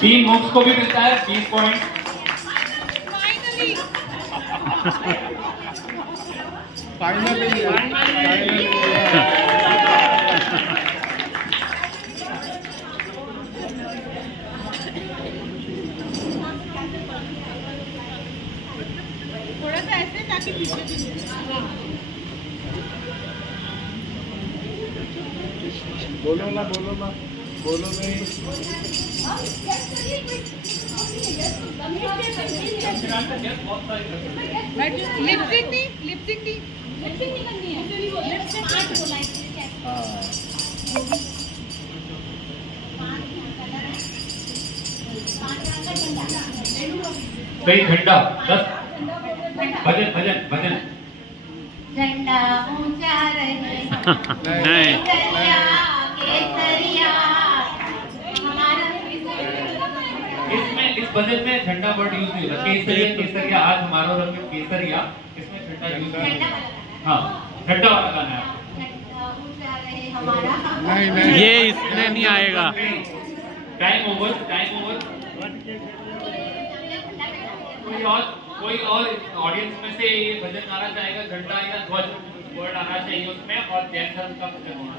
टीम मोक्ष को भी मिलता है 20 पॉइंट। थोड़ा सा ऐसे ताकि पीछे बोलो ना बोलो नहीं। लिपस्टिक नहीं करनी है। सही झंडा 10। भजन झंडा ऊंचा रहे नहीं केसरिया केसरिया। इसमें इस भजन में झंडा वर्ड यूज नहीं होता। केसरिया आज हमारा रंग केसरिया, इसमें झंडा यूज नहीं होता। हाँ झंडा वाला गाना है। नहीं ये इसमें नहीं आएगा। Time over. कोई और ऑडियंस में से ये भजन गाना चाहेगा? झंडा या ध्वज वर्ड आना चाहिए उसमें, और जैन धर्म का भजन होना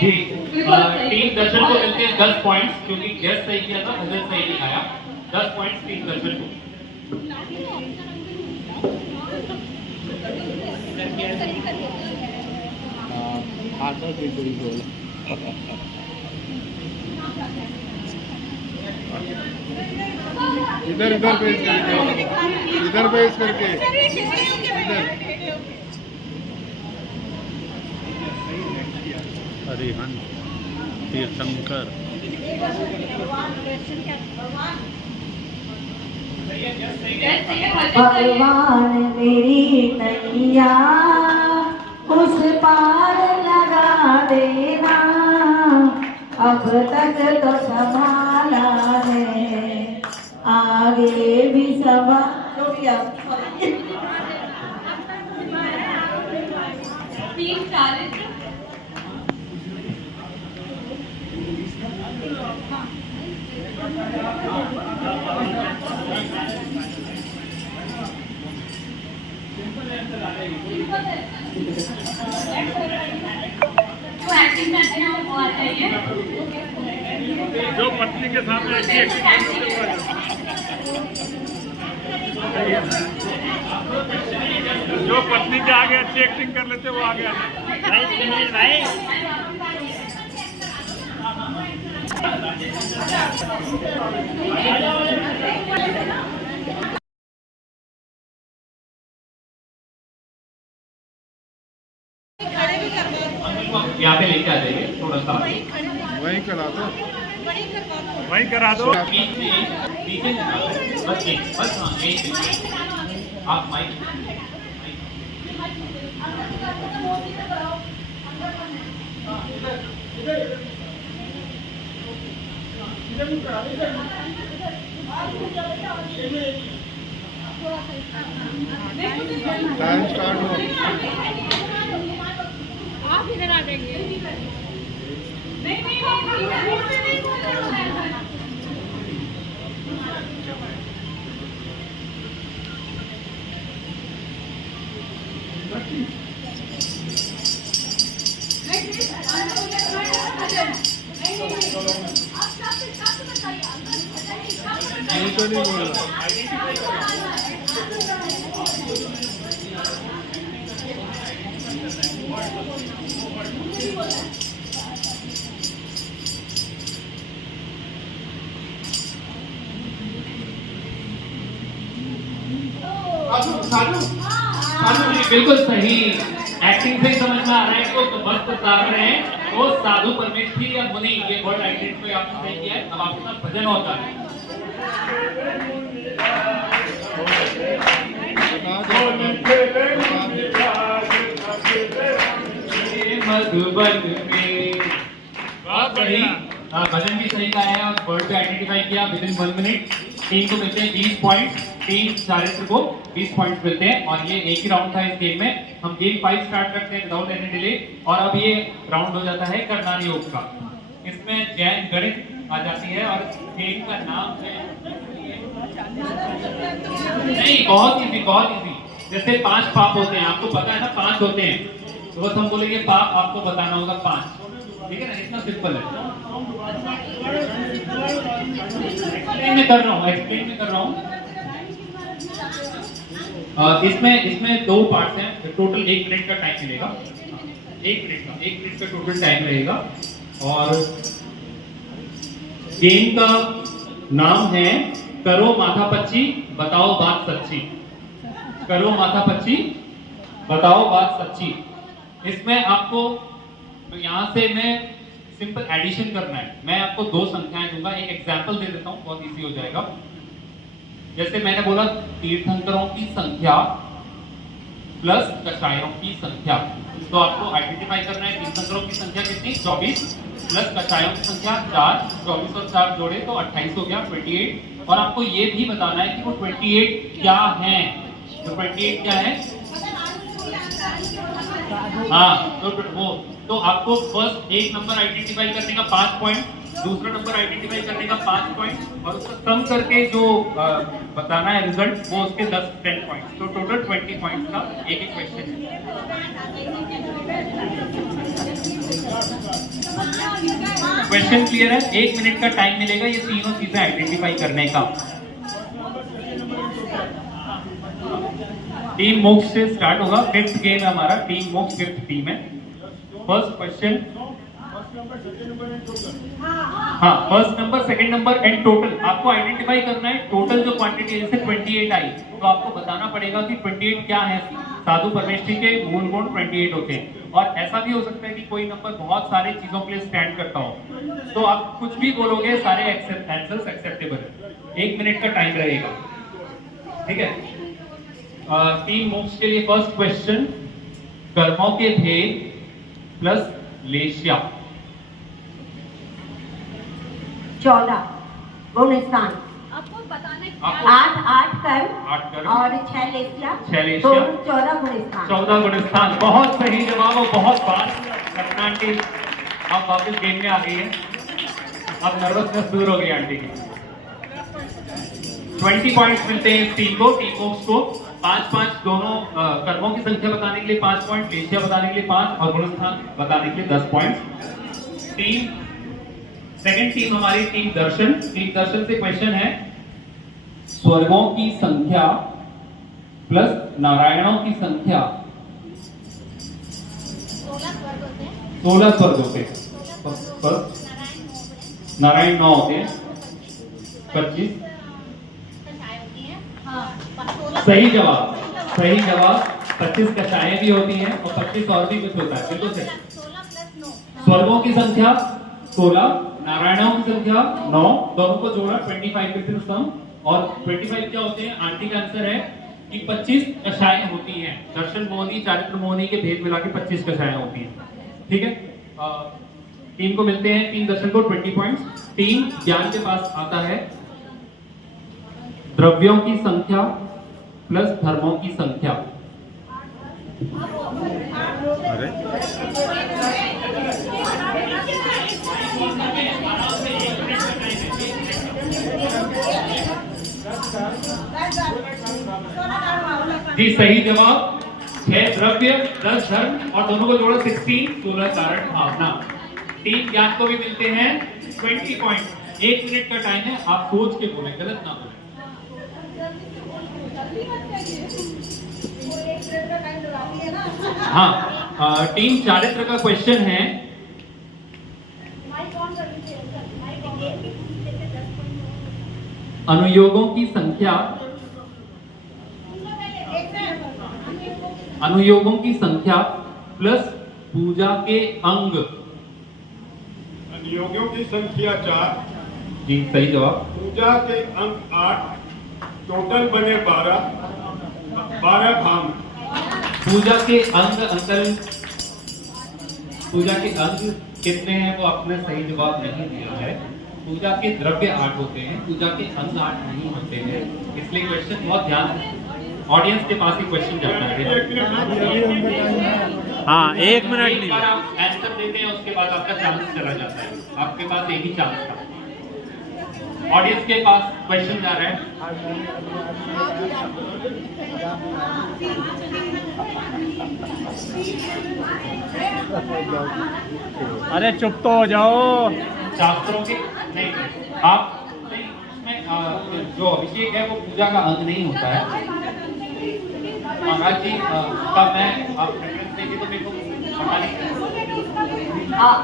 ठीक। टीम दर्शन को मिलते हैं 10 पॉइंट्स, क्योंकि गेस सही किया था, भजन सही नहीं आया। 10 पॉइंट्स टीम दर्शन को। इधर पेश करके हरिहन तीर्थंकर। भगवान मेरी नैया उस पार लगा देना। अब तक तो संभाला है आगे भी संभालो। गया सॉरी 3 चारित्र जो एक्टिंग करते हैं वो आ जाइए जो पत्नी के सामने अच्छी एक्टिंग जो पत्नी के आगे अच्छी एक्टिंग कर लेते वो आगे आ जाए। भाई यहाँ पे लेके आ जाइए थोड़ा सा वहीं करा दो वहीं करा दो। पीछे बस एक बस हाँ एक आप माइक टाइम स्टार्ट हो आप इधर आ जाइए नहीं बोल रहा है तो नहीं बोल रहा बिल्कुल सही एक्टिंग से ही समझ में आ रहा है कि वो मस्त उतार रहे हैं वो साधु परमेश्वरी या मुनि ये वर्ड आइडेंटिफाई आपने सही किया है। अब आपके साथ भजन होता है मधुबन में बहुत सही भजन भी सही गाया है और वर्ड भी आइडेंटिफाई किया विद इन 1 मिनट। टीम को मिलते हैं 20 पॉइंट टीम चारित्र को 20 पॉइंट्स मिलते हैं और ये एक ही राउंड था इस गेम में। हम गेम 5 स्टार्ट करते हैं विदाउट एनी डिले और अब ये राउंड हो जाता है करनाल योग का। इसमें जैन गणित आ जाती है और गेम का नाम है नहीं बहुत इजी जैसे 5 पाप होते हैं आपको पता है ना 5 होते हैं तो बस हम बोलेंगे पाप आपको बताना होगा 5 ठीक है ना इतना सिंपल है। एक्सप्लेन में कर रहा हूँ इसमें 2 पार्ट्स हैं टोटल 1 मिनट का टाइम मिलेगा 1 मिनट का टोटल टाइम रहेगा और गेम का नाम है करो माथा पच्ची बताओ बात सच्ची। करो माथा पच्ची बताओ बात सच्ची। इसमें आपको तो यहाँ से मैं सिंपल एडिशन करना है। मैं आपको 2 संख्याएं दूंगा एक एग्जांपल दे देता हूँ बहुत इजी हो जाएगा। जैसे मैंने बोला तीर्थंकरों की संख्या प्लस कषायों की संख्या तो आपको आइडेंटिफाई करना है तीर्थंकरों की संख्या कितनी 24 प्लस कषायों की संख्या 4 24 और 4 जोड़े तो 28 हो गया 28 और आपको ये भी बताना है कि वो 28 क्या है तो 28 क्या है हाँ तो आपको फर्स्ट एक नंबर आइडेंटिफाई करने का 5 पॉइंट दूसरा नंबर आइडेंटिफाई करने का 5 पॉइंट और उसका सम करके जो बताना है रिजल्ट वो उसके 10 पॉइंट तो टोटल 20 पॉइंट का एक क्वेश्चन है। क्वेश्चन क्लियर है 1 मिनट का टाइम मिलेगा ये तीनों चीजें आइडेंटिफाई करने का। टीम मोक्ष से स्टार्ट होगा 5th गेम है हमारा टीम मोक्ष 5th टीम है। फर्स्ट क्वेश्चन हाँ first number second number and total आपको आइडेंटिफाई करना है टोटल जो क्वांटिटी जैसे 28 आई तो आपको बताना पड़ेगा कि 28 क्या है। साधु परमेष्ठी के मूल गुण 28 होते हैं और ऐसा भी हो सकता है कि कोई नंबर बहुत सारे चीजों के लिए स्टैंड करता हो तो आप कुछ भी बोलोगे सारे आंसर्स एक्सेप्टेबल है। 1 मिनट का टाइम रहेगा ठीक है। टीम मोक्ष के लिए फर्स्ट क्वेश्चन कर्मों के भेद प्लस लेशिया 14 गुण स्थान आपको बताना है आपको- 8 कर्म 8 कर्म और 6 लेशिया 6 लेशिया 14 गुण स्थान। 14 गुण स्थान। बहुत सही जवाब और बहुत बात। रत्ना आंटी आप वापस गेम में आ गई है, अब नर्वसनेस दूर हो गई आंटी की। 20 पॉइंट्स मिलते हैं इस टीम को, टीम ओक्स को। 5-5 दोनों कर्मों की संख्या बताने के लिए 5 पॉइंट, लेशिया बताने के लिए 5 और गुण स्थान बताने के लिए 10 पॉइंट्स। सेकंड टीम हमारी टीम दर्शन। टीम दर्शन से क्वेश्चन है स्वर्गों की संख्या प्लस नारायणों की संख्या। 16 स्वर्ग होते हैं, नारायण 9 होते हैं, 25। सही जवाब, सही जवाब। 25 कक्षाएं भी होती हैं और 25 और भी कुछ होता है, बिल्कुल सही। स्वर्गों की संख्या 16, नारायणों की संख्या 9, दोनों को जोड़ा 25 विद सम। और 25 क्या होते हैं? आंटी का आंसर है कि 25 कक्षाएं होती हैं। दर्शन मोहनी, चारित्र मोहनी के भेद मिला के 25 कक्षाएं होती हैं। ठीक है, टीम को मिलते हैं, टीम दर्शन को 20 पॉइंट्स। टीम ज्ञान के पास आता है द्रव्यों की संख्या प्लस धर्मों की संख्या। जी सही जवाब। 6 द्रव्य 10 धर्म और दोनों को जोड़ो 16 कारण भावना। टीम ज्ञान को भी मिलते हैं 20 पॉइंट। 1 मिनट का टाइम है, आप सोच के बोले, गलत ना बोले। हाँ, टीम चारित्र का क्वेश्चन है। अनुयोगों की संख्या, अनुयोगों की संख्या प्लस पूजा के अंग। अनुयोगियों की संख्या 4, जी सही जवाब। पूजा के अंक 8, टोटल बने 12 भाग। पूजा के अंग अंकल, पूजा के अंग कितने हैं वो आपने सही जवाब नहीं दिया है। पूजा के द्रव्य 8 होते हैं, पूजा के अंग 8 नहीं होते हैं, इसलिए क्वेश्चन बहुत ध्यान ऑडियंस के पास ही क्वेश्चन जाता है। हाँ, 1 मिनट एक नहीं। बार आप आंसर देते हैं, उसके बाद आपका चांस चला जाता है। आपके पास एक ही चांस था। ऑडियंस के पास क्वेश्चन जा रहा है। अरे चुप तो हो जाओ। शास्त्रों के नहीं, आप नहीं, उसमें जो अभिषेक है वो पूजा का अंग नहीं होता है। महाराज जी का मैं आप रेफरेंस देंगे तो मेरे को पता नहीं।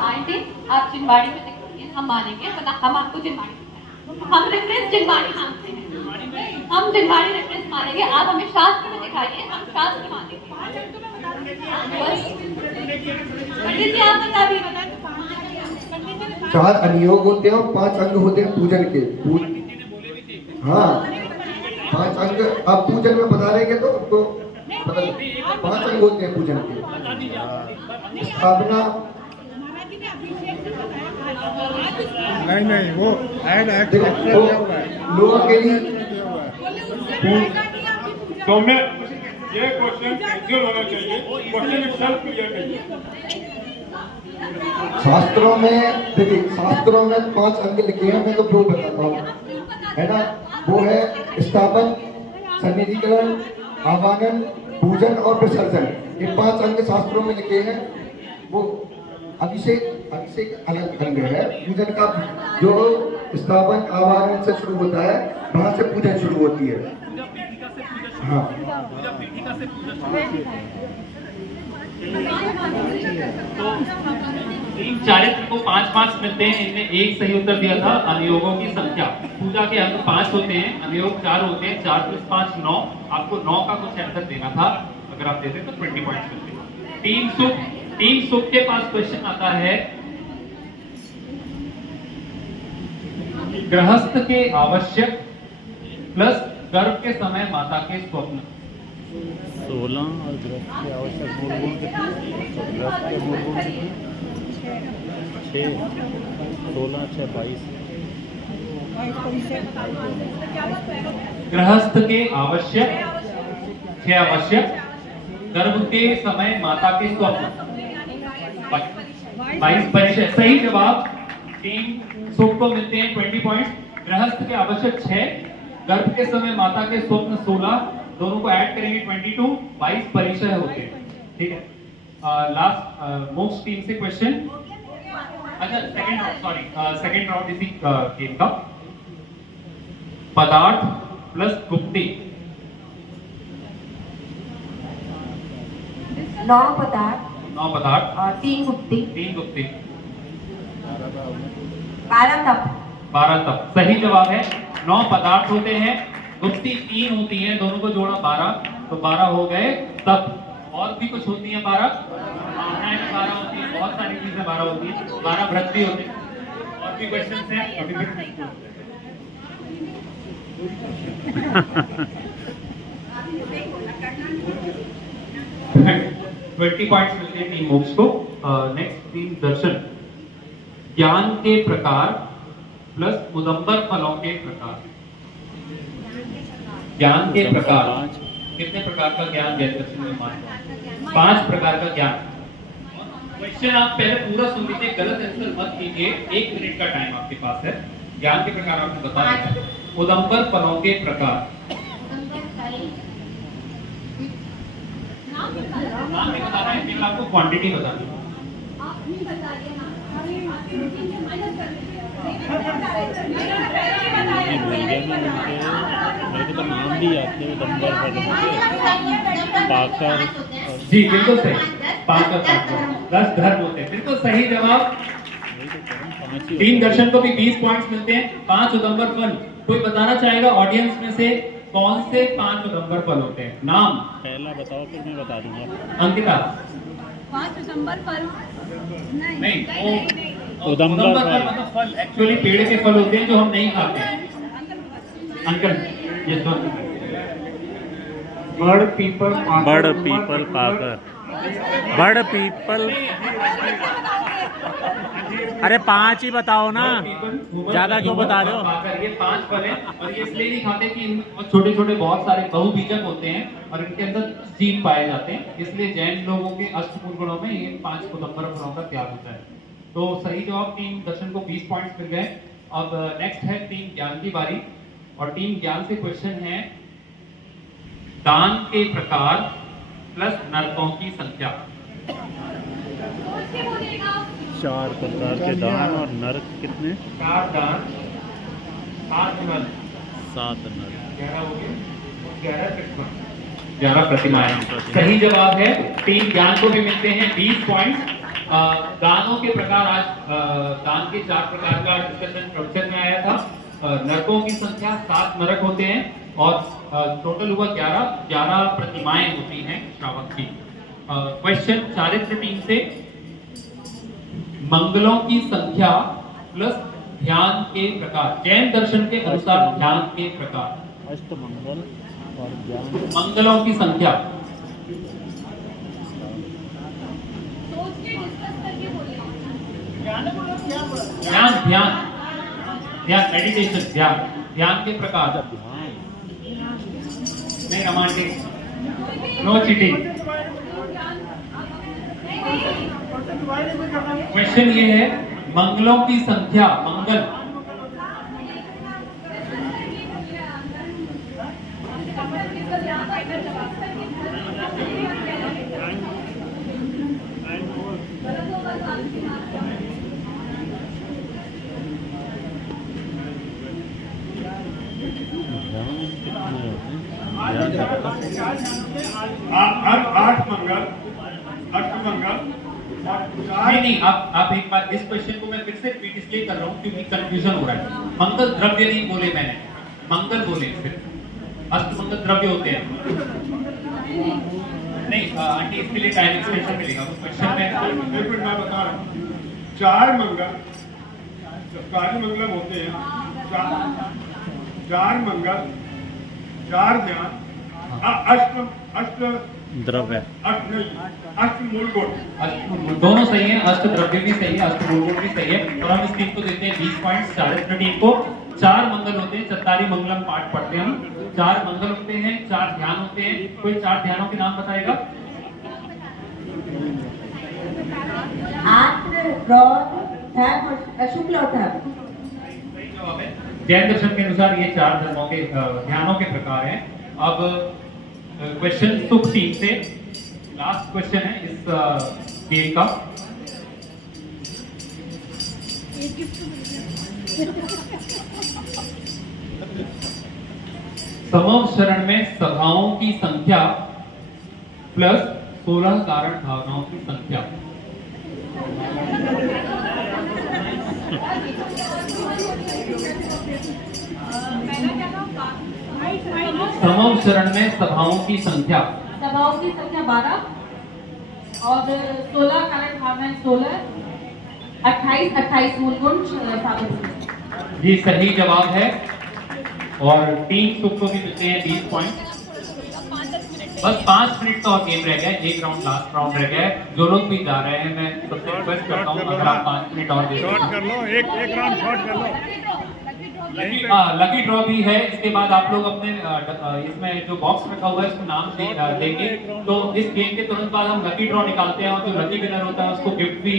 आंटी आप चिंबाड़ी में देखिए, हम मानेंगे, पता हम आपको चिंबाड़ी, हम रेफरेंस चिंबाड़ी मानते हैं, हम चिंबाड़ी रेफरेंस मानेंगे। आप हमें शास्त्र में दिखाइए, हम शास्त्र मानेंगे। बस पंडित जी आप बता दीजिए। 4 अनुयोग होते हैं और 5 अंग होते हैं पूजन के। हाँ, 5 अंग आप पूजन में बता रहेंगे तो आपको पता नहीं। 5 अंग होते हैं पूजन के। स्थापना, नहीं वो देखो लोगों के लिए तो मैं ये क्वेश्चन कैंसिल होना चाहिए। क्वेश्चन इटसेल्फ क्लियर नहीं है। शास्त्रों में देखिए, शास्त्रों में 5 अंग लिखे हैं, मैं तो 2 बताता हूँ, है ना। वो है स्थापन, सन्निधिकरण, आवाहन, पूजन और विसर्जन। ये 5 अंग शास्त्रों में लिखे हैं। वो अभिषेक अलग अंग है। पूजन का जो स्थापन आवाहन से शुरू होता है, वहां से पूजन शुरू होती है। हाँ, चारित्र को 5-5 मिलते हैं। इनमें एक सही उत्तर दिया था। अनुयोगों की संख्या, पूजा के अंग 5 होते हैं, अनुयोग 4 होते हैं। 4 + 5 9। आपको 9 का कुछ आंसर देना था, अगर आप देते तो 20 पॉइंट्स मिलते। टीम सुख के पास क्वेश्चन आता है गृहस्थ के आवश्यक प्लस गर्भ के समय माता के स्वप्न। 16 और गृहस्थ के आवश्यक मूल गुण कितने? गृहस्थ के मूल गुण कितने? 6, 16, 6, 22। गृहस्थ के आवश्यक, 6 आवश्यक, गर्भ के समय माता के स्वप्न, 22 परिचय। सही जवाब टीम सुख को मिलते हैं 20 पॉइंट्स। गृहस्थ के आवश्यक 6, गर्भ के समय माता के स्वप्न 16, दोनों को ऐड करेंगे 22, 22 परिचय होते हैं। ठीक है, लास्ट मोक्ष टीम से क्वेश्चन। अच्छा, सेकंड राउंड इसी गेम का। पदार्थ प्लस गुप्ती। 9 पदार्थ 9 पदार्थ और 3 गुप्ती, 3 गुप्ती, 12 तप। 12 तप। सही जवाब है। 9 पदार्थ होते हैं, गुप्ती 3 होती हैं, दोनों को जोड़ा 12, तो 12 हो गए तप। और भी कुछ होती है 12, 12 होती है, बहुत सारी चीजें 12 होती है, 12 व्रत भी होते हैं। और भी क्वेश्चन हैं अभी भी। 20 पॉइंट्स मिलते हैं टीम मोक्ष को। नेक्स्ट टीम दर्शन। ज्ञान के प्रकार प्लस उदंबर फलों के प्रकार। ज्ञान के प्रकार, कितने प्रकार का ज्ञान ज्ञान दर्शन में मानते हैं? 5 प्रकार का ज्ञान। क्वेश्चन आप पहले पूरा सुन लीजिए, गलत आंसर मत कीजिए। 1 मिनट का टाइम आपके पास है। ज्ञान के प्रकार आपको बता दें। उदंबर फलों के प्रकार। नाम नहीं बताना है, केवल आपको क्वांटिटी बतानी है। मेरे को तो नाम भी याद नहीं, उदंबर पाकर। जी बिल्कुल सही, पाकर 10 धर्म होते हैं, बिल्कुल सही जवाब। टीम दर्शन को भी 20 पॉइंट्स मिलते हैं। 5 उदंबर फल। कोई बताना चाहेगा ऑडियंस में से कौन से 5 उदंबर फल होते हैं? नाम पहला बताओ, फिर मैं बता दूंगा। अंकिता। 5 उदंबर फल नहीं, वो उदंबर फल फल। मतलब फल एक्चुअली पेड़ के फल होते हैं जो हम नहीं खाते हैं। अंकल ये बड़ पीपल पाकर। बड़ पीपल। अरे 5 ही बताओ ना, ज्यादा क्यों बता रहे हो? ये 5 फल हैं और ये इसलिए नहीं खाते कि छोटे छोटे बहुत सारे बहुबीजक होते हैं और इनके अंदर जीव पाए जाते हैं, इसलिए जैन लोगों के अष्टपूर्ण गुणों में ये 5 उदंबर फलों का त्याग होता है। तो सही जवाब टीम दर्शन को 20 पॉइंट्स मिल गए। अब नेक्स्ट है टीम ज्ञान की बारी और टीम ज्ञान से क्वेश्चन है दान के प्रकार प्लस नरकों की संख्या। 4 प्रकार के दान और नरक कितने? 4 दान, 7 नर, 7 नर, 11 हो गए, 11 प्रतिमाएं। सही जवाब है। टीम ज्ञान को भी मिलते हैं 20 पॉइंट्स। दानों के प्रकार, आज दान के 4 प्रकार का डिस्कशन प्रवचन में आया था। नरकों की संख्या 7 नरक होते हैं और टोटल हुआ 11 प्रतिमाएं होती हैं श्रावक की। क्वेश्चन चारित्र टीम से। मंगलों की संख्या प्लस ध्यान के प्रकार। जैन दर्शन के अनुसार ध्यान के प्रकार। अष्टमंगल और ज्ञान। मंगलों की संख्या। ध्यान ध्यान ध्यान मेडिटेशन, ध्यान के प्रकार। नहीं रोमांटिक, नो चीटिंग। क्वेश्चन ये है मंगलों की संख्या। मंगल आठ मंगल, अष्टमंगल। नहीं, आप एक बार इस क्वेश्चन को मैं फिर से रिपीट इसलिए कर रहा हूँ क्योंकि कंफ्यूजन हो रहा है। मंगल द्रव्य नहीं बोले मैंने, मंगल बोले, फिर अष्टमंगल द्रव्य होते हैं। नहीं आंटी, इसके लिए टाइम एक्सटेंशन मिलेगा क्वेश्चन में। मैं बता रहा हूँ। 4 मंगल कार्य मंगलम होते हैं। 4 मंगल, 4 ध्यान, अष्ट द्रव्य अष्ट नहीं, अष्टमूल गुण। दोनों सही है, अष्ट द्रव्य भी सही है, अष्ट मूलगुण भी सही है। और हम इस टीम को देते हैं 20 पॉइंट्स। चारित्र टीम को 4 मंगल होते हैं, चत्तारी मंगलम पाठ पढ़ते हैं हम। 4 मंगल होते हैं, 4 ध्यान होते हैं। कोई 4 ध्यानों के नाम बताएगा? आत्र, क्रोध, धर्म और शुक्ल और धर्म। जैन दर्शन के अनुसार ये 4 धर्मों के ध्यानों के प्रकार हैं। अब क्वेश्चन सुख टीम से लास्ट क्वेश्चन है इस गेम का। समव शरण में सभाओं की संख्या प्लस 16 कारण भावनाओं की संख्या। समव शरण में सभाओं की संख्या, सभाओं की संख्या 12 और 16 कारण भावनाएं 16, 28 मूल गुण साबित। जी सही जवाब है। और टीम सुख को भी मिलते हैं 20 पॉइंट। बस 5 मिनट का और गेम रह गया है, एक राउंड लास्ट राउंड रह गया है। जो लोग भी जा रहे हैं मैं सबसे रिक्वेस्ट करता हूँ अगर आप 5 मिनट और दे शॉर्ट कर लो, एक राउंड शॉर्ट कर लो। लकी ड्रॉ भी है। इसके बाद आप लोग अपने इसमें जो बॉक्स रखा हुआ है उसमें नाम देंगे। तो इस गेम के तुरंत बाद हम लकी ड्रॉ निकालते हैं और जो लकी विनर होता है उसको गिफ्ट भी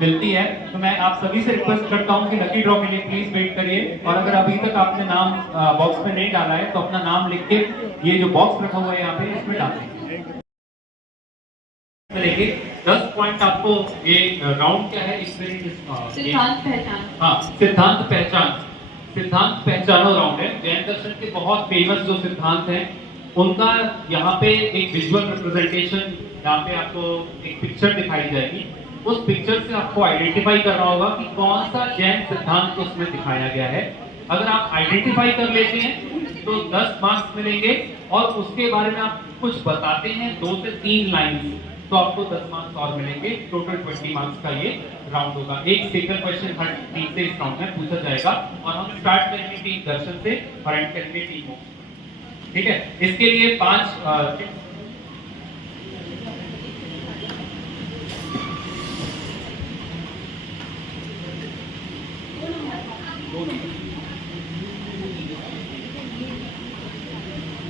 मिलती है। तो मैं आप सभी से रिक्वेस्ट करता हूं कि लकी ड्रॉ के लिए प्लीज वेट करिए। और अगर अभी तक आपने नाम बॉक्स में नहीं डाला है तो अपना नाम लिख के ये जो बॉक्स रखा हुआ है यहाँ पे इसमें डालें। देखिए 10 पॉइंट आपको ये राउंड क्या है सिद्धांत पहचान। हाँ सिद्धांत पहचान, सिद्धांत पहचानो राउंड है। जैन दर्शन के बहुत फेमस जो सिद्धांत हैं उनका यहाँ पे एक विजुअल रिप्रेजेंटेशन, यहाँ पे आपको एक पिक्चर दिखाई जाएगी। उस पिक्चर से आपको आइडेंटिफाई करना होगा कि कौन सा जैन सिद्धांत उसमें दिखाया गया है। अगर आप आइडेंटिफाई कर लेते हैं तो 10 मार्क्स मिलेंगे और उसके बारे में आप कुछ बताते हैं 2 से 3 लाइन तो आपको 10 मार्क्स और मिलेंगे। टोटल 20 मार्क्स का ये राउंड होगा। एक सिंगल क्वेश्चन हर टीम से इस राउंड में पूछा जाएगा और हम स्टार्ट करेंगे टीम दर्शन से और एंड करेंगे टीम को। ठीक है, इसके लिए 5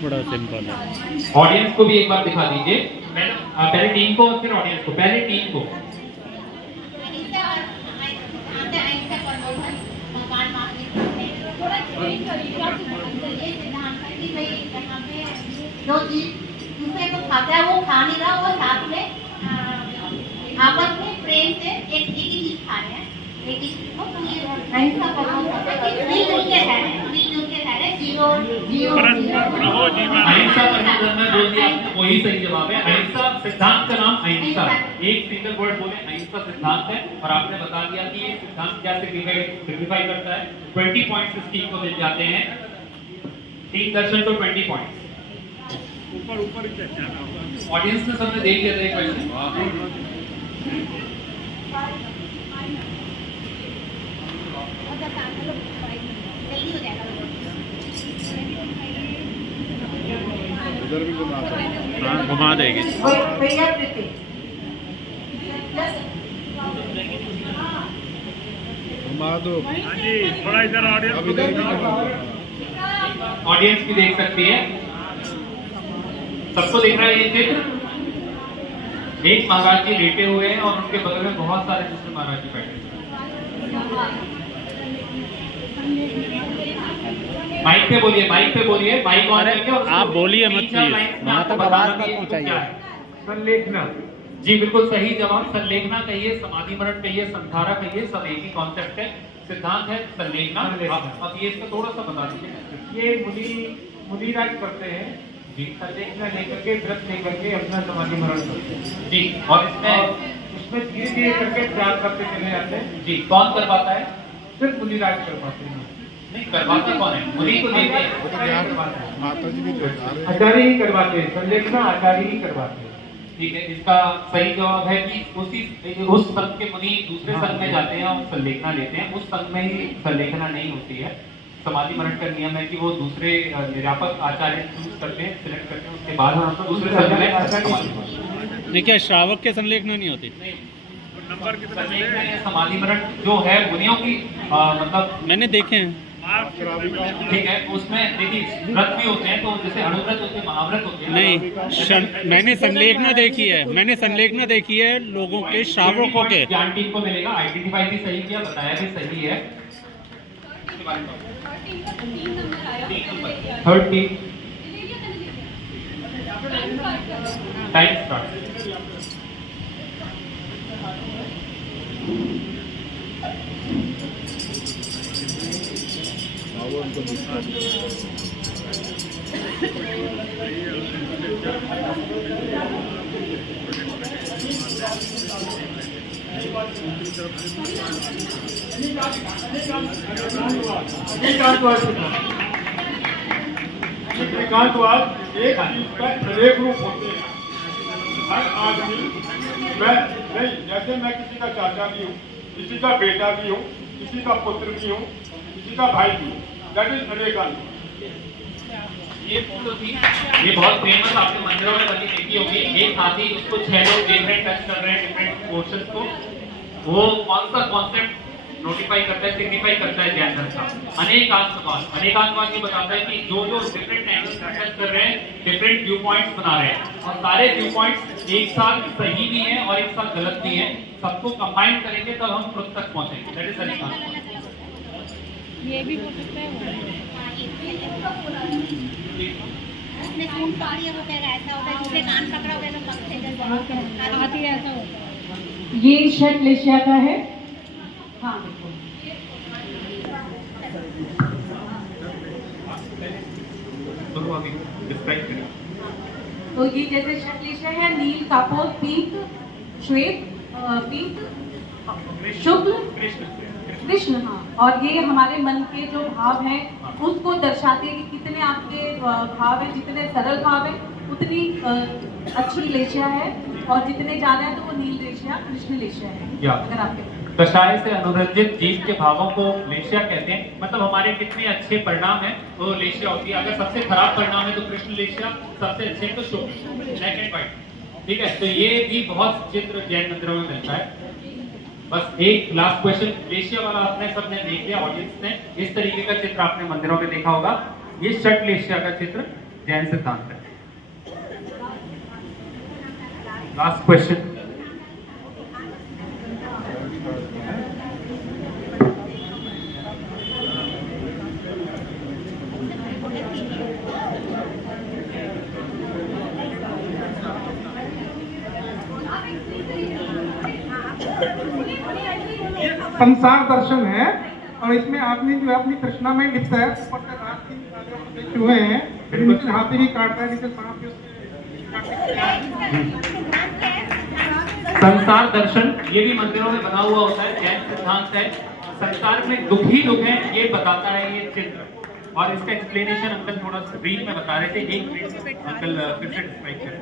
बड़ा सिंपल है। ऑडियंस को भी एक बार दिखा दीजिए। पहले टीम को और फिर ऑडियंस को। पहले टीम को। जो चीज दूसरे को खाता है वो खा नहीं रहा, वो साथ में आपस में प्रेम से एक ही चीज खा रहे हैं। एक ही चीज को तो ये अहिंसा परमो अहिंसा परमो धर्म बोल दिया आपने, वही सही जवाब है। अहिंसा सिद्धांत का नाम अहिंसा। एक सिंगल वर्ड बोले अहिंसा सिद्धांत है और आपने बता दिया कि ये सिद्धांत क्या सिग्निफाई करता है। 20 पॉइंट्स इस टीम को मिल जाते हैं। टीम दर्शन को 20 पॉइंट्स। ऊपर ही ऑडियंस ने सबने देख लिया था एक क्वेश्चन। उधर भी घुमा दो। हाँ घुमा देगी। भैया प्रीति घुमा दो। हाँ जी, थोड़ा इधर ऑडियंस ऑडियंस भी देख सकती है। सबको दिख रहा है ये चित्र। एक महाराज जी लेटे हुए हैं और उनके बगल में बहुत सारे दूसरे महाराज जी बैठे हैं। माइक पे बोलिए, माइक पे बोलिए, माइक ऑन करके और आप बोलिए मत प्लीज, वहाँ तक आवाज मत पहुँचाइए। संलेखना। जी बिल्कुल सही जवाब। संलेखना कहिए, समाधि मरण कहिए, संधारा कहिए, सब एक ही कॉन्सेप्ट है। सिद्धांत है संलेखना। अब ये इसका थोड़ा सा बता दीजिए। ये मुनिराज करते हैं जी संलेखना लेकर के, व्रत लेकर के अपना समाधि मरण करते हैं जी। और उसमें धीरे धीरे करके ध्यान करते चले जाते हैं। जी कौन करवाता है? सिर्फ मुनिराज कर पाते हैं। नहीं करवाता कौन है? मुनि को देते हैं। माता जी भी आचार्य ही करवाते हैं। संलेखना आचार्य ही करवाते हैं। ठीक है, इसका सही जवाब है कि उस संघ के मुनि दूसरे संघ में जाते हैं और संलेखना लेते हैं। उस संघ में ही संलेखना नहीं होती है। समाधि मरण का नियम है कि वो दूसरे निरापक आचार्य चूज करते हैं, सिलेक्ट करते हैं, उसके बाद हम दूसरे संघ में समाधि मरण। नहीं, क्या श्रावक के संलेखना नहीं होती? नंबर कितना संलेखना या समाधि मरण जो है मुनियों की मतलब मैंने देखे हैं। ठीक है, उसमें देखिए व्रत भी होते हैं, तो जैसे अणुव्रत होते हैं, महाव्रत होते हैं। नहीं, मैंने संलेखना देखी है, मैंने संलेखना देखी है लोगों के, श्रावकों के। ज्ञान टीम को मिलेगा, आइडेंटिफाई भी सही किया, बताया भी सही है। Third team time start. श्रीकांतवाद एक चीज का अनेक रूप होते हैं। हर आदमी मैं नहीं, जैसे मैं किसी का चाचा भी हूँ, किसी का बेटा भी हूँ, किसी का पुत्र भी हूँ, किसी का भाई भी हूँ, दैट इज अनेकांत। ये फोटो थी, ये बहुत फेमस आपके मंदिरों में बनी देखी होगी। एक हाथी, उसको 6 लोग देख रहे हैं, टच कर रहे हैं डिफरेंट पोर्शंस को। वो कौन सा कॉन्सेप्ट नोटिफाई करता है, सिग्निफाई करता है जैन धर्म का? अनेकांतवाद। अनेकांतवाद ये बताता है कि जो डिफरेंट एंगल्स टच कर रहे हैं, डिफरेंट व्यू पॉइंट्स बना रहे हैं, और सारे व्यू पॉइंट्स एक साथ सही भी हैं और एक साथ गलत भी हैं, सबको कंबाइन करेंगे तब हम ट्रुथ तक पहुंचेंगे। दैट इज अनेकांतवाद। ये भी हो सकता है। उसने खून पकड़ी है, वो कह रहा है ऐसा होता है, जिसने कान पकड़ा होगा तो पकड़े हाथी ऐसा होता है। ये शट लेशिया का है। हाँ, तो ये जैसे शट लेशिया है, नील, कापोर, पीत, श्वेत, पीत, शुक्ल, कृष्ण। हाँ, और ये हमारे मन के जो भाव हैं उसको दर्शाते हैं कि कितने आपके भाव हैं, जितने सरल भाव हैं उतनी अच्छी लेशिया है, और जितने ज्यादा है तो वो नील लेशिया, कृष्ण लेशिया है। अगर आपके कषाय से अनुरंजित जीव के भावों को लेशिया कहते हैं। मतलब हमारे कितने अच्छे परिणाम हैं वो लेशिया होती है। अगर सबसे खराब परिणाम है तो कृष्ण लेशिया, सबसे अच्छे तो शुक्ल, ब्लैक एंड व्हाइट। ठीक है, तो ये भी बहुत चित्र जैन मंदिरों में मिलता है। बस एक लास्ट क्वेश्चन, लेशिया वाला आपने सबने देख लिया, ऑडियंस ने इस तरीके का चित्र आपने मंदिरों में देखा होगा। ये षट लेशिया का चित्र जैन सिद्धांत है। Last question. संसार दर्शन है, और इसमें आदमी जो है अपनी कृष्णा में लिखता है। ऊपर से रात की चूहे हैं, नीचे हाथी भी काट रहा है, नीचे सांप भी। संसार दर्शन ये भी मंदिरों में बना हुआ होता है, जैन सिद्धांत है। संसार में दुख ही दुख है ये बताता है ये चित्र, और इसका एक्सप्लेनेशन अंकल थोड़ा ब्रीफ में बता रहे थे। एक मिनट अंकल फिर से डिस्क्राइब करें।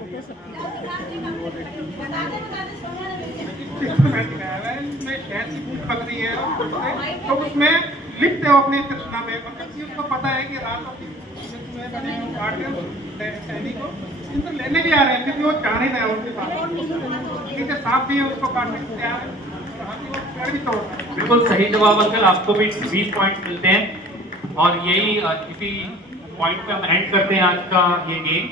शहद की बूंद पक रही है तो उसमें लिखते हो अपने कृष्णा में, मतलब कि उसको पता है कि रात सैनिक को इनको लेने भी आ रहे हैं, क्योंकि वो जान ही रहा है उनके पास। नीचे सांप भी है, उसको काटने को तैयार है, भी तोड़। बिल्कुल सही जवाब अंकल, आपको भी 20 पॉइंट मिलते हैं। और यही इसी पॉइंट पे हम एंड करते हैं आज का ये गेम।